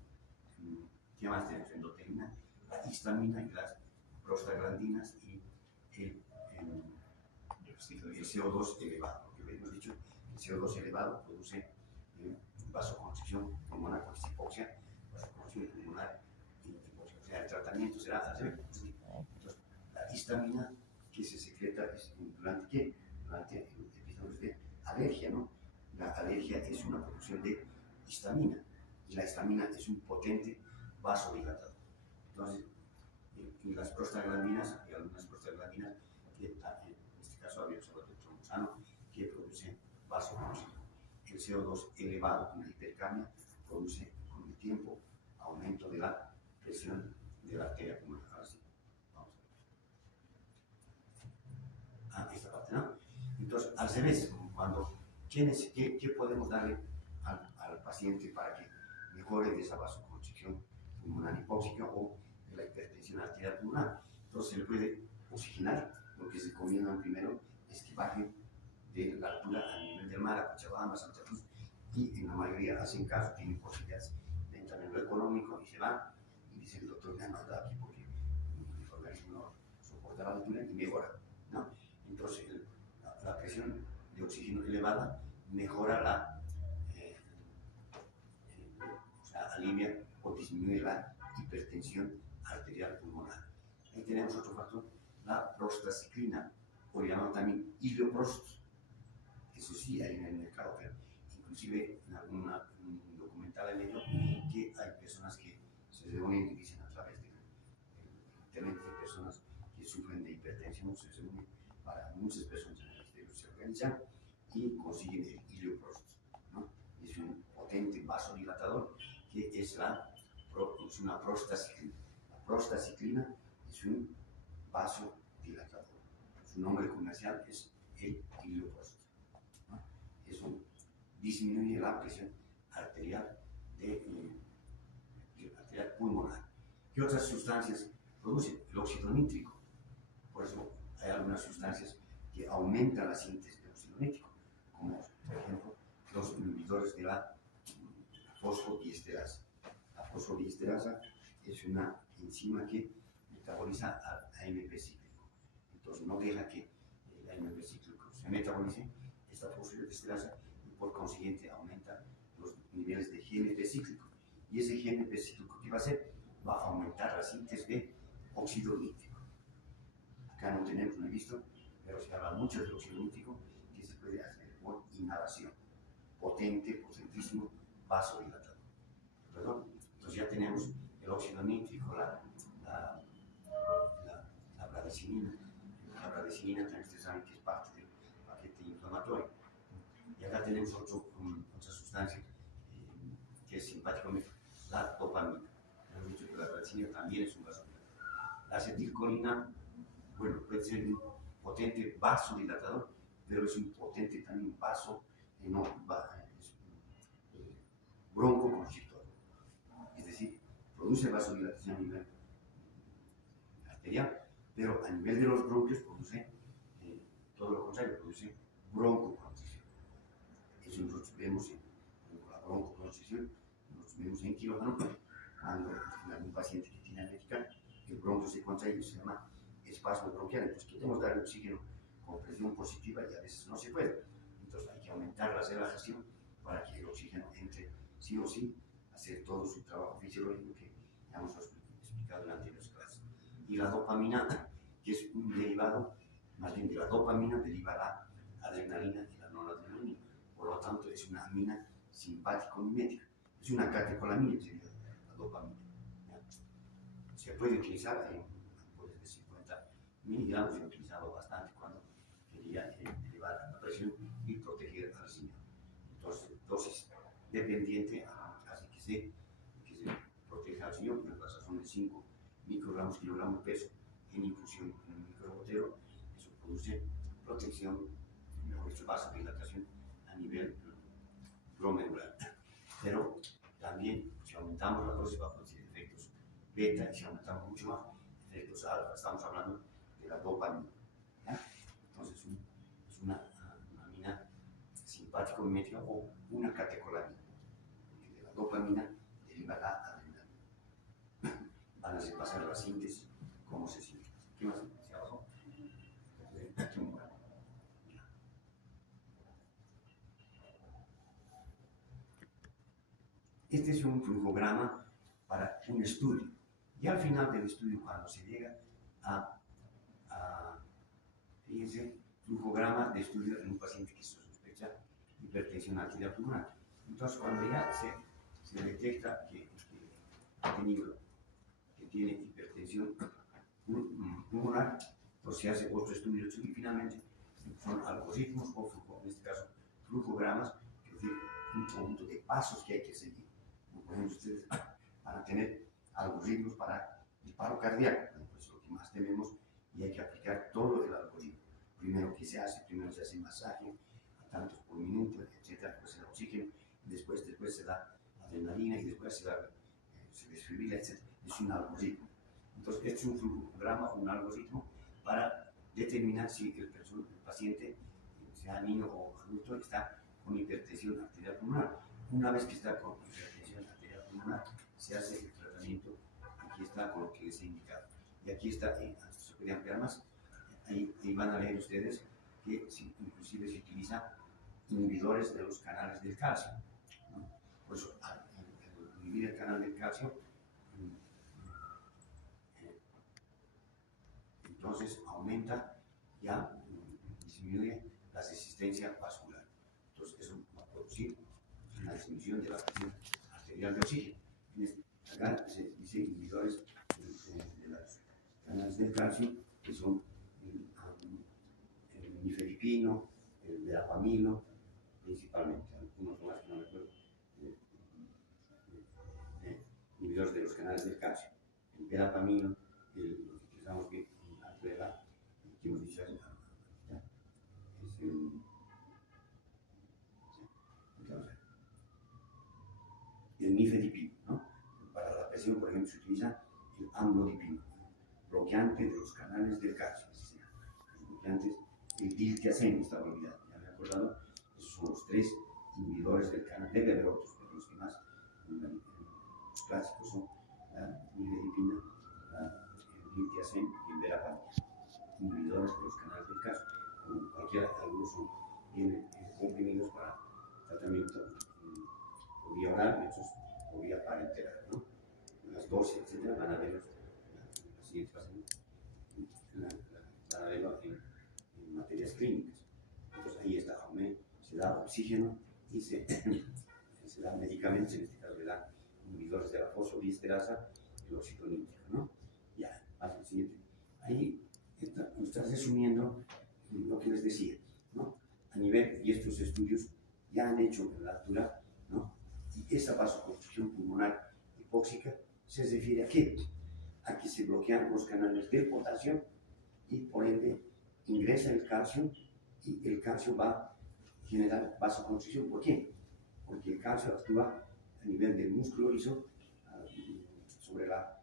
¿Qué más tenemos? Endotelina, la histamina y las prostaglandinas y el CO2 elevado. Lo que habíamos dicho, el CO2 elevado produce vasoconstricción pulmonar con hipoxia, vasoconstricción pulmonar y hipoxia. O sea, el tratamiento será al revés. Entonces, la histamina que se secreta durante episodios de alergia, ¿no? La alergia es una producción de histamina y la histamina es un potente vasodilatador. Entonces, y las prostaglandinas, hay algunas prostaglandinas que en este caso había usado el trombosano que produce vasoconstricción. El CO2 elevado con la hipercamia produce con el tiempo aumento de la presión de la arteria pulmonar. Ahora sí, vamos a ver. Esta parte, ¿no? Entonces, al revés, ¿qué podemos darle al paciente para que mejore de esa vasoconstricción pulmonar hipóxica o de la hipertensión arterial pulmonar? Entonces, se le puede oxigenar. Lo que se recomienda primero es que baje de la altura a nivel del mar, a Cochabamba, Santa Cruz, y en la mayoría hacen caso, tienen posibilidades de entrar en lo económico y se van y dice el doctor, me han mandado aquí porque el organismo no soporta la altura y mejora, ¿no? Entonces la presión de oxígeno elevada mejora o sea, alivia o disminuye la hipertensión arterial pulmonar. Ahí tenemos otro factor, la prostaciclina, o llamado también ilioprost. Eso sí hay en el mercado, pero inclusive en algún documental he leído que hay personas que se reúnen y dicen a través de internet de personas que sufren de hipertensión, se reúnen para muchas personas en el exterior, se organizan y consiguen el ilioprost, ¿no? Es un potente vasodilatador que es una prostaciclina. La prostaciclina es un vasodilatador. Su nombre comercial es el ilioprost. Eso disminuye la presión arterial arterial pulmonar. ¿Qué otras sustancias producen? El óxido nítrico. Por eso hay algunas sustancias que aumentan la síntesis de óxido nítrico, como por ejemplo los inhibidores de la fosfodiesterasa. La fosfodiesterasa es una enzima que metaboliza al AMP cíclico. Entonces no deja que el AMP cíclico se metabolice esta fosfodiesterasa y por consiguiente aumenta los niveles de GNP cíclico. Y ese GNP cíclico, ¿qué va a hacer? Va a aumentar la síntesis de óxido nítrico. Acá no tenemos, no he visto, pero se habla mucho del óxido nítrico que se puede hacer por inhalación. Potente, potentísimo vasodilatador. ¿Perdón? Entonces ya tenemos el óxido nítrico, la bradicinina. La bradicinina también ustedes saben que es parte del paquete inflamatorio. Y acá tenemos otro sustancia que es simpático, la dopamina. Hemos dicho que la racina también es un vasodilatador. La acetilcolina, bueno, puede ser un potente vasodilatador, pero es un potente también broncoconstrictor. Es decir, produce vasodilatación a nivel arterial, pero a nivel de los bronquios produce todo lo contrario, produce broncoconstricción. Eso nosotros vemos en la broncoconstricción, nosotros vemos en quirófano cuando en algún paciente que tiene anémica, el bronquio se contrae y se llama espasmo bronquial. Entonces queremos darle oxígeno con presión positiva y a veces no se puede. Entonces hay que aumentar la relajación para que el oxígeno entre sí o sí, hacer todo su trabajo fisiológico que ya hemos explicado en anteriores clases. Y la dopamina, que es un derivado, más bien de la dopamina deriva la adrenalina y la noradrenalina. Por lo tanto, es una amina simpático-mimética. Es una catecolamina, sería la dopamina. ¿Ya? Se puede utilizar en ampolas de 50 miligramos, se ha utilizado bastante cuando quería elevar la presión y proteger al riñón. Entonces, dosis dependiente hace que se proteja al riñón, por la razón de 5 microgramos kilogramos de peso en infusión en un microgotero. Eso produce protección, mejor dicho, vasodilatación a nivel glomerular. Pero también, si aumentamos la dosis, va a producir efectos beta, y si aumentamos mucho más, efectos alfa. Estamos hablando de la dopamina. ¿Ya? Entonces, es una amina simpático-mimética o una catecolamina. Porque de la dopamina deriva la adrenalina. Van a pasar la síntesis, cómo se siente. ¿Qué más? ¿Hacia abajo? Este es un flujograma para un estudio. Y al final del estudio, cuando se llega fíjense, flujograma de estudio en un paciente que se sospecha hipertensión arterial pulmonar. Entonces, cuando ya se detecta que tiene hipertensión pulmonar, pues se hace otro estudio y finalmente son algoritmos o en este caso flujogramas, es decir, un conjunto de pasos que hay que seguir. Por ejemplo, ustedes van a tener algoritmos para el paro cardíaco, pues lo que más tenemos, y hay que aplicar todo el algoritmo. Primero se hace masaje a tantos por minuto, etcétera, después se da oxígeno, después se da adrenalina y después se desfibrila, etcétera. Es un algoritmo. Entonces, este es un flujograma, un algoritmo para determinar si el paciente, sea niño o adulto, está con hipertensión arterial pulmonar. Una vez que está con hipertensión arterial pulmonar, se hace el tratamiento. Aquí está con lo que les he indicado. Y aquí está, se puede ampliar más. Ahí van a leer ustedes que inclusive se utiliza inhibidores de los canales del calcio, ¿no? Por eso, al inhibir el canal del calcio, entonces aumenta, disminuye la resistencia vascular. Entonces eso va a producir una disminución de la presión arterial de oxígeno. Acá se dice inhibidores de los canales del calcio, que son el nifedipino, el verapamilo, principalmente, algunos más que no recuerdo, inhibidores de los canales del calcio, el verapamilo, lo que utilizamos bien en la prueba, que hemos dicho, es el nifedipino, ¿no? Para la presión, por ejemplo, se utiliza el amlodipino, bloqueante de los canales del calcio, bloqueantes, el diltiazem, estaba olvidado, ya me he acordado, esos son los 3 inhibidores del canal, debe haber otros, pero los que más, los clásicos son la nifedipina, el diltiazem y el verapamil, inhibidores de los canales del calcio. Como cualquiera, algunos son bien comprimidos para tratamiento por vía oral, otros por vía parenteral, ¿no? Las dosis, etcétera, van a verlos en las siguientes pasadas, van a verlo en materias clínicas. Entonces ahí está, se da oxígeno y se dan medicamentos, en este caso le dan inhibidores de la fosfodiesterasa y el óxido nítrico, ¿no? Ya, haz el siguiente. Ahí está resumiendo lo que les decía, ¿no? A nivel, y estos estudios ya han hecho en la altura, ¿no? esa vasoconstricción pulmonar hipóxica se refiere a qué? A que se bloquean los canales del potasio y por ende ingresa el calcio y el calcio va a generar vasoconstricción. ¿Por qué? Porque el calcio actúa a nivel del músculo liso sobre la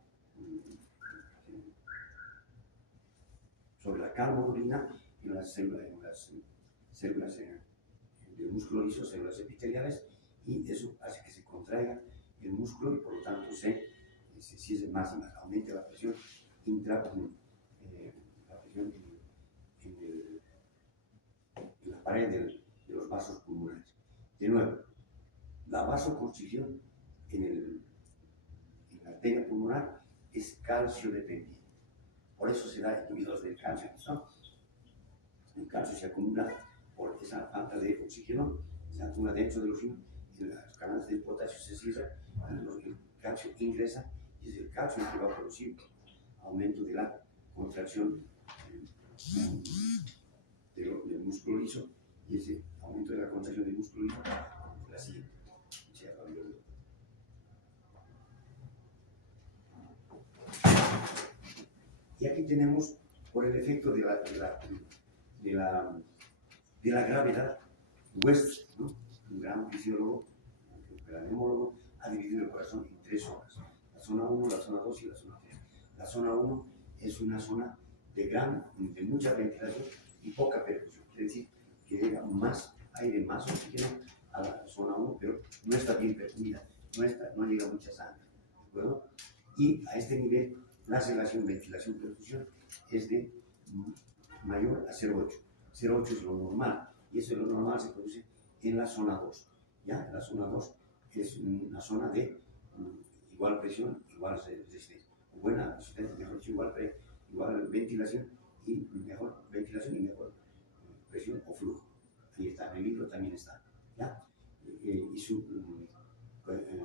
calmoglobina en las células del músculo liso, células epiteliales, y eso hace que se contraiga el músculo y por lo tanto se cierre más y más, aumente la presión en la pared de los vasos pulmonares. De nuevo, la vasoconstricción en la arteria pulmonar es calcio dependiente. Por eso se da inhibidores del calcio, ¿no? El calcio se acumula por esa falta de oxígeno, se acumula dentro de los canales del potasio se cierran, el calcio ingresa y es el calcio el que va a producir aumento de la contracción del músculo liso, y ese aumento de la contracción del músculo liso es la siguiente. Y aquí tenemos, por el efecto de la gravedad, West, ¿no? Un gran fisiólogo, un gran neumólogo, ha dividido el corazón en 3 zonas: la zona 1, la zona 2 y la zona 3. La zona 1 es una zona de mucha ventilación y poca perfusión, quiere decir que llega más aire, más oxígeno a la zona 1, pero no está bien perfumida, no llega mucha sangre, ¿de acuerdo? Y a este nivel la relación ventilación-perfusión es de mayor a 0,8. 0,8 es lo normal, y eso es lo normal se produce en la zona 2. ¿Ya? La zona 2 es una zona de igual presión, igual resistencia, buena resistencia, mejor dicho, igual ventilación y mejor presión o flujo. Ahí está, en el libro también está. ¿Ya? Y su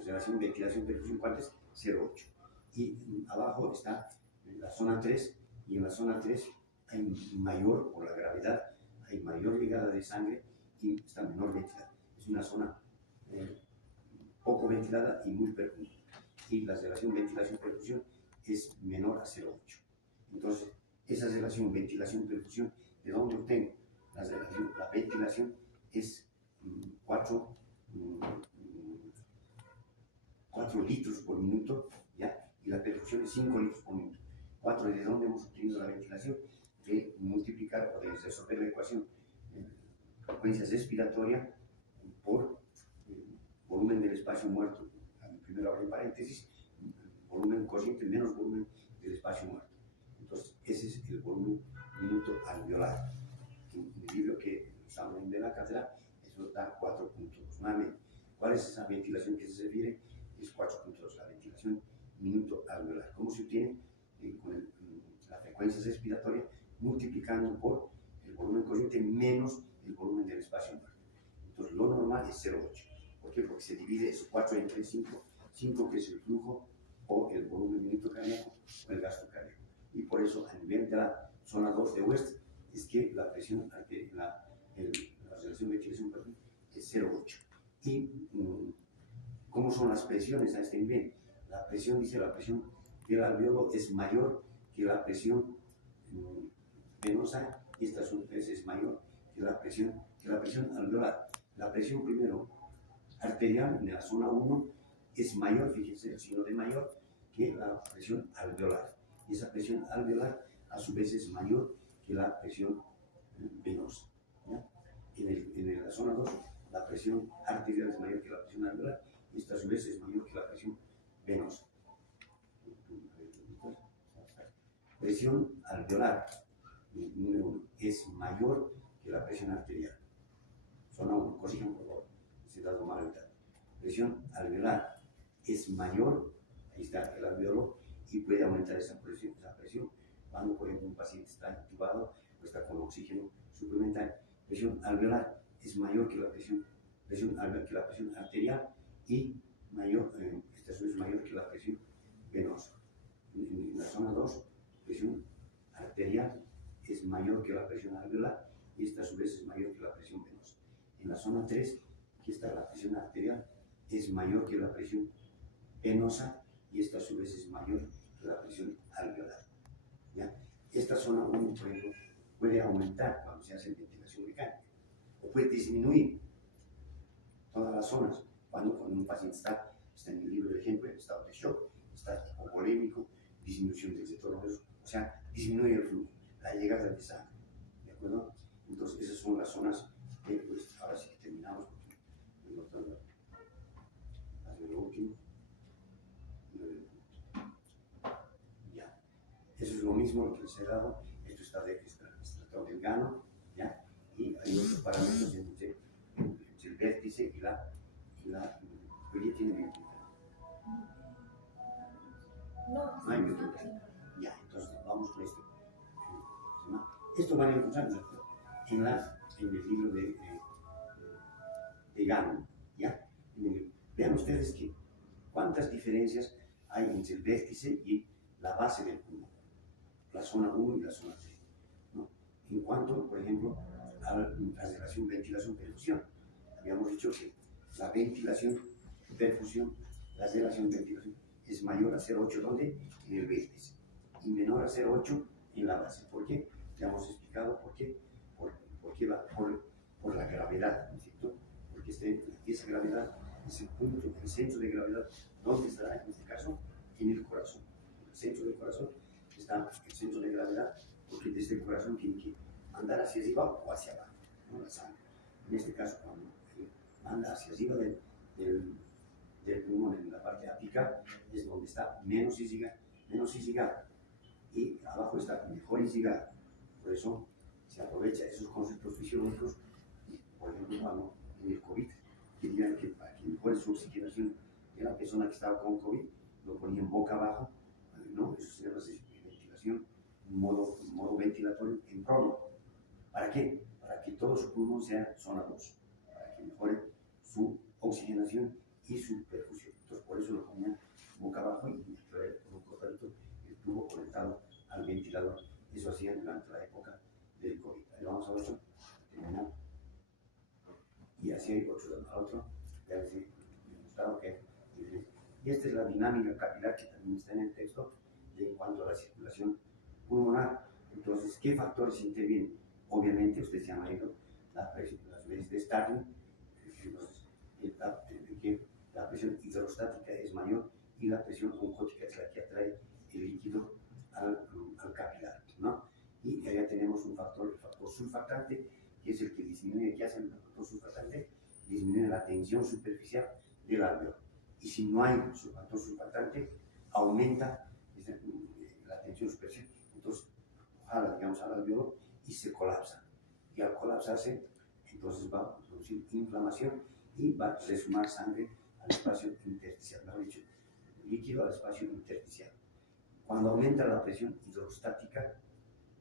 relación ventilación-perfusión, ¿cuál es? 0,8. Y abajo está la zona 3, y en la zona 3 hay mayor, por la gravedad, hay mayor llegada de sangre y está menor ventilada. Es una zona poco ventilada y muy perfumada. Y la relación ventilación-perfusión es menor a 0,8. Entonces, esa relación ventilación-perfusión, ¿de dónde obtengo? La ventilación es 4 litros por minuto, ¿ya? Y la perfusión es 5 litros por minuto. 4, ¿de dónde hemos obtenido la ventilación? De multiplicar o de resolver la ecuación frecuencia respiratoria por volumen del espacio muerto. Primero abro paréntesis, volumen corriente menos volumen del espacio muerto. Entonces, ese es el volumen minuto alveolar. En el libro que estamos viendo en la cátedra, eso da 4.2. Nuevamente, ¿cuál es esa ventilación que se refiere? Es 4.2, la ventilación minuto alveolar. ¿Cómo se obtiene? Con la frecuencia respiratoria multiplicando por el volumen corriente menos el volumen del espacio muerto. Entonces, lo normal es 0,8. ¿Por qué? Porque se divide esos 4 entre 5, 5 que es el flujo o el volumen minuto cardíaco o el gasto cardíaco. Y por eso, a nivel de la zona 2 de West, es que la presión, la relación ventilación-perfusión es 0,8. ¿Y cómo son las presiones a este nivel? La presión del alveolo es mayor que la presión venosa, y esta es mayor que la presión alveolar. La presión primero arterial en la zona 1 es mayor, fíjense el signo de mayor, que la presión alveolar. Y esa presión alveolar a su vez es mayor que la presión venosa. ¿Ya? En la zona 2 la presión arterial es mayor que la presión alveolar, y esta a su vez es mayor que la presión venosa. Presión alveolar, número 1, es mayor que la presión arterial. Zona 1, corrijan por favor, ese dado mal ahorita. Presión alveolar es mayor, ahí está el alveolo, y puede aumentar esa presión cuando, por ejemplo, un paciente está intubado o está con oxígeno suplementario. Presión alveolar es mayor que la presión arterial y mayor, esta es mayor que la presión venosa. En la zona 2, presión arterial es mayor que la presión alveolar y esta a su vez es mayor que la presión venosa. En la zona 3, aquí está la presión arterial, es mayor que la presión venosa y esta a su vez es mayor que la presión alveolar. ¿Ya? Esta zona 1, por ejemplo, puede aumentar cuando se hace ventilación mecánica o puede disminuir todas las zonas cuando un paciente está en el libro de ejemplo en estado de shock, está hipovolémico, disminución del sector nervioso, o sea, disminuye el flujo, la llegada de sangre, ¿de acuerdo? Entonces esas son las zonas que pues ahora sí que terminamos porque el doctor hace lo último. Ya, eso es lo mismo lo que les he dado, esto está de extractor del gano, ¿ya? Y hay otros parámetros entre el vértice y la oye, tiene biotita. No hay biotita. Ya, entonces vamos con esto. Esto van a encontrar en el libro de Gano, ¿ya? Vean ustedes que cuántas diferencias hay entre el vértice y la base del pulmón, la zona 1 y la zona 3, ¿no? En cuanto, por ejemplo, a la relación ventilación-perfusión, habíamos dicho que la ventilación-perfusión, la relación ventilación es mayor a 0,8 ¿dónde? En el vértice y menor a 0,8 en la base. ¿Por qué? Ya hemos explicado por qué. Por la gravedad, ¿no es cierto? Porque esa gravedad es el punto, el centro de gravedad. ¿Dónde estará en este caso? En el corazón. En el centro del corazón está el centro de gravedad, porque desde el corazón tiene que andar hacia arriba o hacia abajo, ¿no? La sangre. En este caso, cuando anda hacia arriba del pulmón en la parte apical, es donde está menos irrigada, y abajo está mejor irrigada. Por eso se aprovecha esos conceptos fisiológicos, por ejemplo, cuando en el COVID querían que para que mejore su oxigenación de la persona que estaba con COVID, lo ponían boca abajo, ¿no? Eso se llama ventilación, modo ventilatorio en prono. ¿Para qué? Para que todo su pulmón sea zona 2, para que mejore su oxigenación y su perfusión. Entonces, por eso lo ponían boca abajo y con un costadito el tubo conectado al ventilador. Eso hacían durante la época del COVID. Ahí vamos a otro, terminamos. Y así hay otro, ya les he mostrado que y esta es la dinámica capilar que también está en el texto en cuanto a la circulación pulmonar. Entonces, ¿qué factores intervienen? Obviamente, ustedes ya han leído las leyes de Starling, entonces, la presión hidrostática es mayor y la presión oncótica es la que atrae el líquido al capilar, ¿no? Y allá tenemos un factor, el factor surfactante, que es el que disminuye, ¿qué hace el factor surfactante? Disminuye la tensión superficial del alveolo. Y si no hay factor surfactante, aumenta la tensión superficial. Entonces, jala, digamos, al alveolo y se colapsa. Y al colapsarse, entonces va a producir inflamación y va a resumar sangre al espacio intersticial, mejor dicho, líquido al espacio intersticial. Cuando aumenta la presión hidrostática,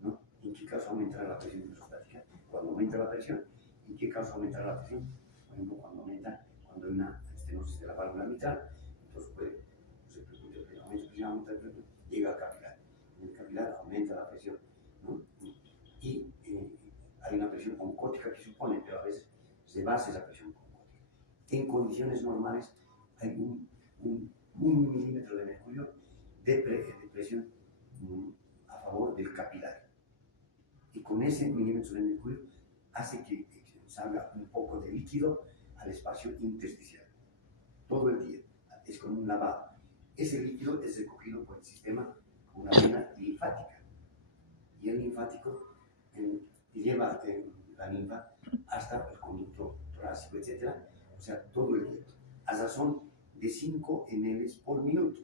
¿no? ¿En qué caso aumentará la presión hidrostática? Cuando aumenta la presión. ¿En qué caso aumentará la presión? Por ejemplo, cuando hay una estenosis de la válvula mitral, entonces aumenta la presión, llega al capilar. En el capilar aumenta la presión, ¿no? Y hay una presión oncótica que supone, pero a veces se basa esa presión oncótica. En condiciones normales hay un milímetro de mercurio de presión a favor del capilar. Y con ese milímetro de mercurio hace que salga un poco de líquido al espacio intersticial. Todo el día. Es como un lavado. Ese líquido es recogido por el sistema, una vena linfática. Y el linfático lleva la linfa hasta el conducto torácico, etc. O sea, todo el día. A razón de 5 ml por minuto.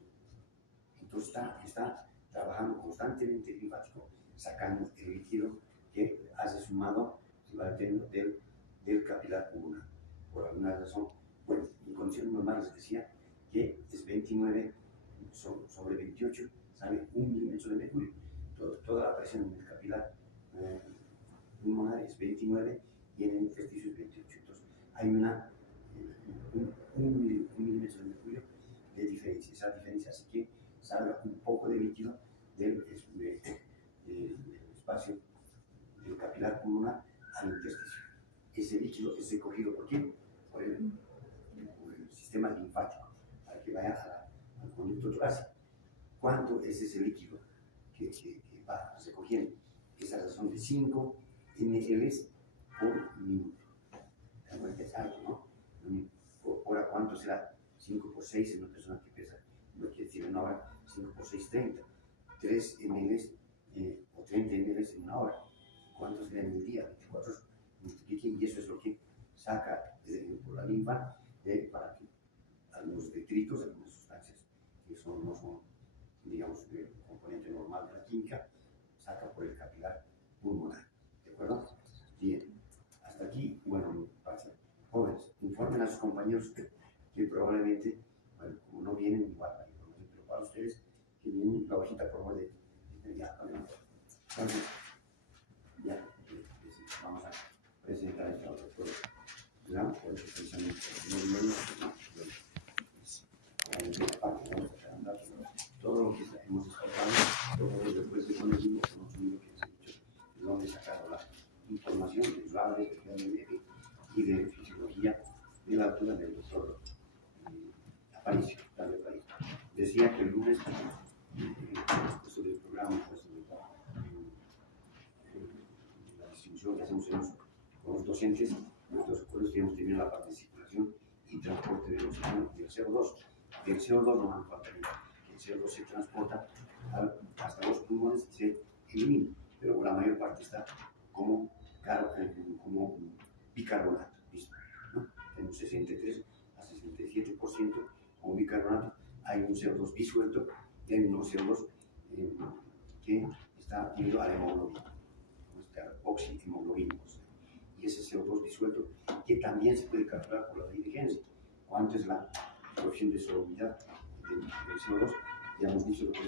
Entonces está trabajando constantemente el linfático, sacando el líquido que hace sumado del capilar pulmonar. Por alguna razón, bueno, en condiciones normales les decía que es 29 sobre 28, sale 1 milímetro de mercurio. Toda la presión en el capilar pulmonar es 29 y en el intersticio es 28. Entonces hay un milímetro de mercurio de diferencia. Esa diferencia hace que salga un poco de líquido del espacio del capilar pulmonar al intersticio. Ese líquido es recogido por quién? Por el sistema sistema linfático, para que vaya al conducto torácico. ¿Cuánto es ese líquido que va recogiendo? Esa razón de 5 ml por minuto. Es alto, ¿no? Por hora, ¿cuánto será? 5 por 6 en una persona que pesa, no quiere decir en una hora, 5 por 6, 30. 3 ml o 30 ml en una hora. ¿Cuánto será en el día? 24. Y eso es lo que saca por la linfa para que algunos detritos, algunas sustancias que no son, digamos, el componente normal de la química, saca por el capilar pulmonar. ¿De acuerdo? Bien. Hasta aquí, bueno, pasa. Jóvenes, informen a sus compañeros que probablemente, bueno, como no vienen igual, pero para ustedes, que vienen la hojita por favor de ya, entonces, ya, vamos a presentar esta otra prueba. ¿Verdad? Por eso precisamente, todo lo que hemos explicado, todo después de conocido, conocido que hemos dicho, de dónde sacar la información de usuarios, de PNL y de fisiología de la altura del doctor Aparicio, David Aparicio. Decía que el lunes, esto del programa, pues, la distribución que hacemos con los docentes, nosotros tenemos también la parte de circulación y transporte del oxígeno del CO2. El CO2 no nos faltaría. El CO2 se transporta hasta los pulmones y se elimina, pero la mayor parte está como bicarbonato, ¿listo? ¿No? En un 63 a 67% como bicarbonato hay un CO2 disuelto en un CO2 que está unido a la hemoglobina, oxihemoglobina. Y ese CO2 disuelto que también se puede calcular por la ley de Henry. ¿Cuánto es la coeficiente de solubilidad del CO2? Ya hemos dicho que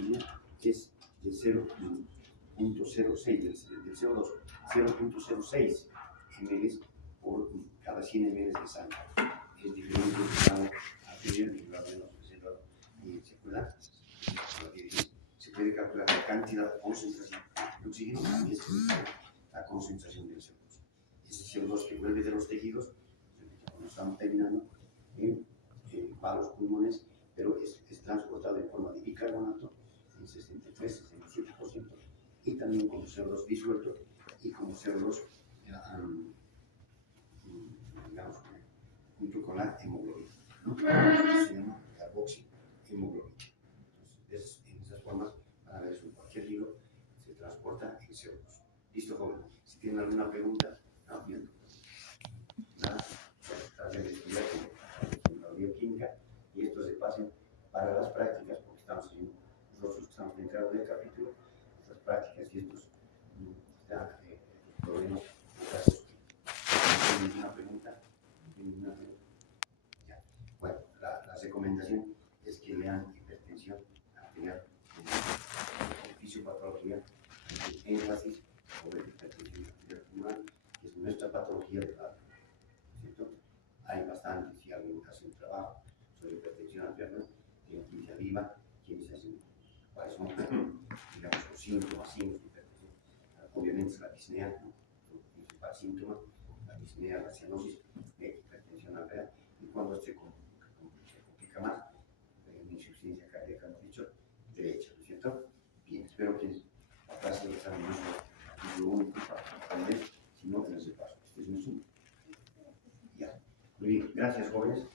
es de 0.06 del CO2, 0.06 ml por cada 100 ml de sangre. Es diferente del grado arterial y grado venoso. Se puede calcular la cantidad de concentración de oxígeno y la concentración del CO2. Ese CO2 que vuelve de los tejidos, cuando estamos terminando, va a los pulmones, pero es transportado en forma de bicarbonato en 63-67%, y también como CO2 disuelto y como CO2, digamos, junto con la hemoglobina, ¿no? Se llama carboxihemoglobina. Entonces, en esas formas, van a ver en cualquier libro se transporta el CO2. Listo, joven. Si tienen alguna pregunta, no, bien. Nada, traten de estudiar con la bioquímica y esto se pasen para las prácticas, porque estamos haciendo, nosotros estamos dentro del capítulo, estas prácticas y estos problemas, casos. ¿Tienen una pregunta? Ya. Bueno, la recomendación es que lean hipertensión arterial, fisiopatología, énfasis sobre hipertensión arterial pulmonar, que es nuestra patología de la, ¿cierto? Hay bastantes, si alguien hace un trabajo sobre hipertensión arterial, tiene que irse arriba, quienes hacen cuáles son, digamos, los síntomas de hipertensión. Obviamente es la disnea, ¿no? El principal síntoma, la disnea, la cianosis, hipertensión arterial, y cuando se complica más, una insuficiencia cardíaca, hemos dicho, derecha, ¿no es cierto? Bien, espero que la clase de examen no es lo único para aprender, sino que les paso. Este es un zoom. Ya. Muy bien, gracias, jóvenes.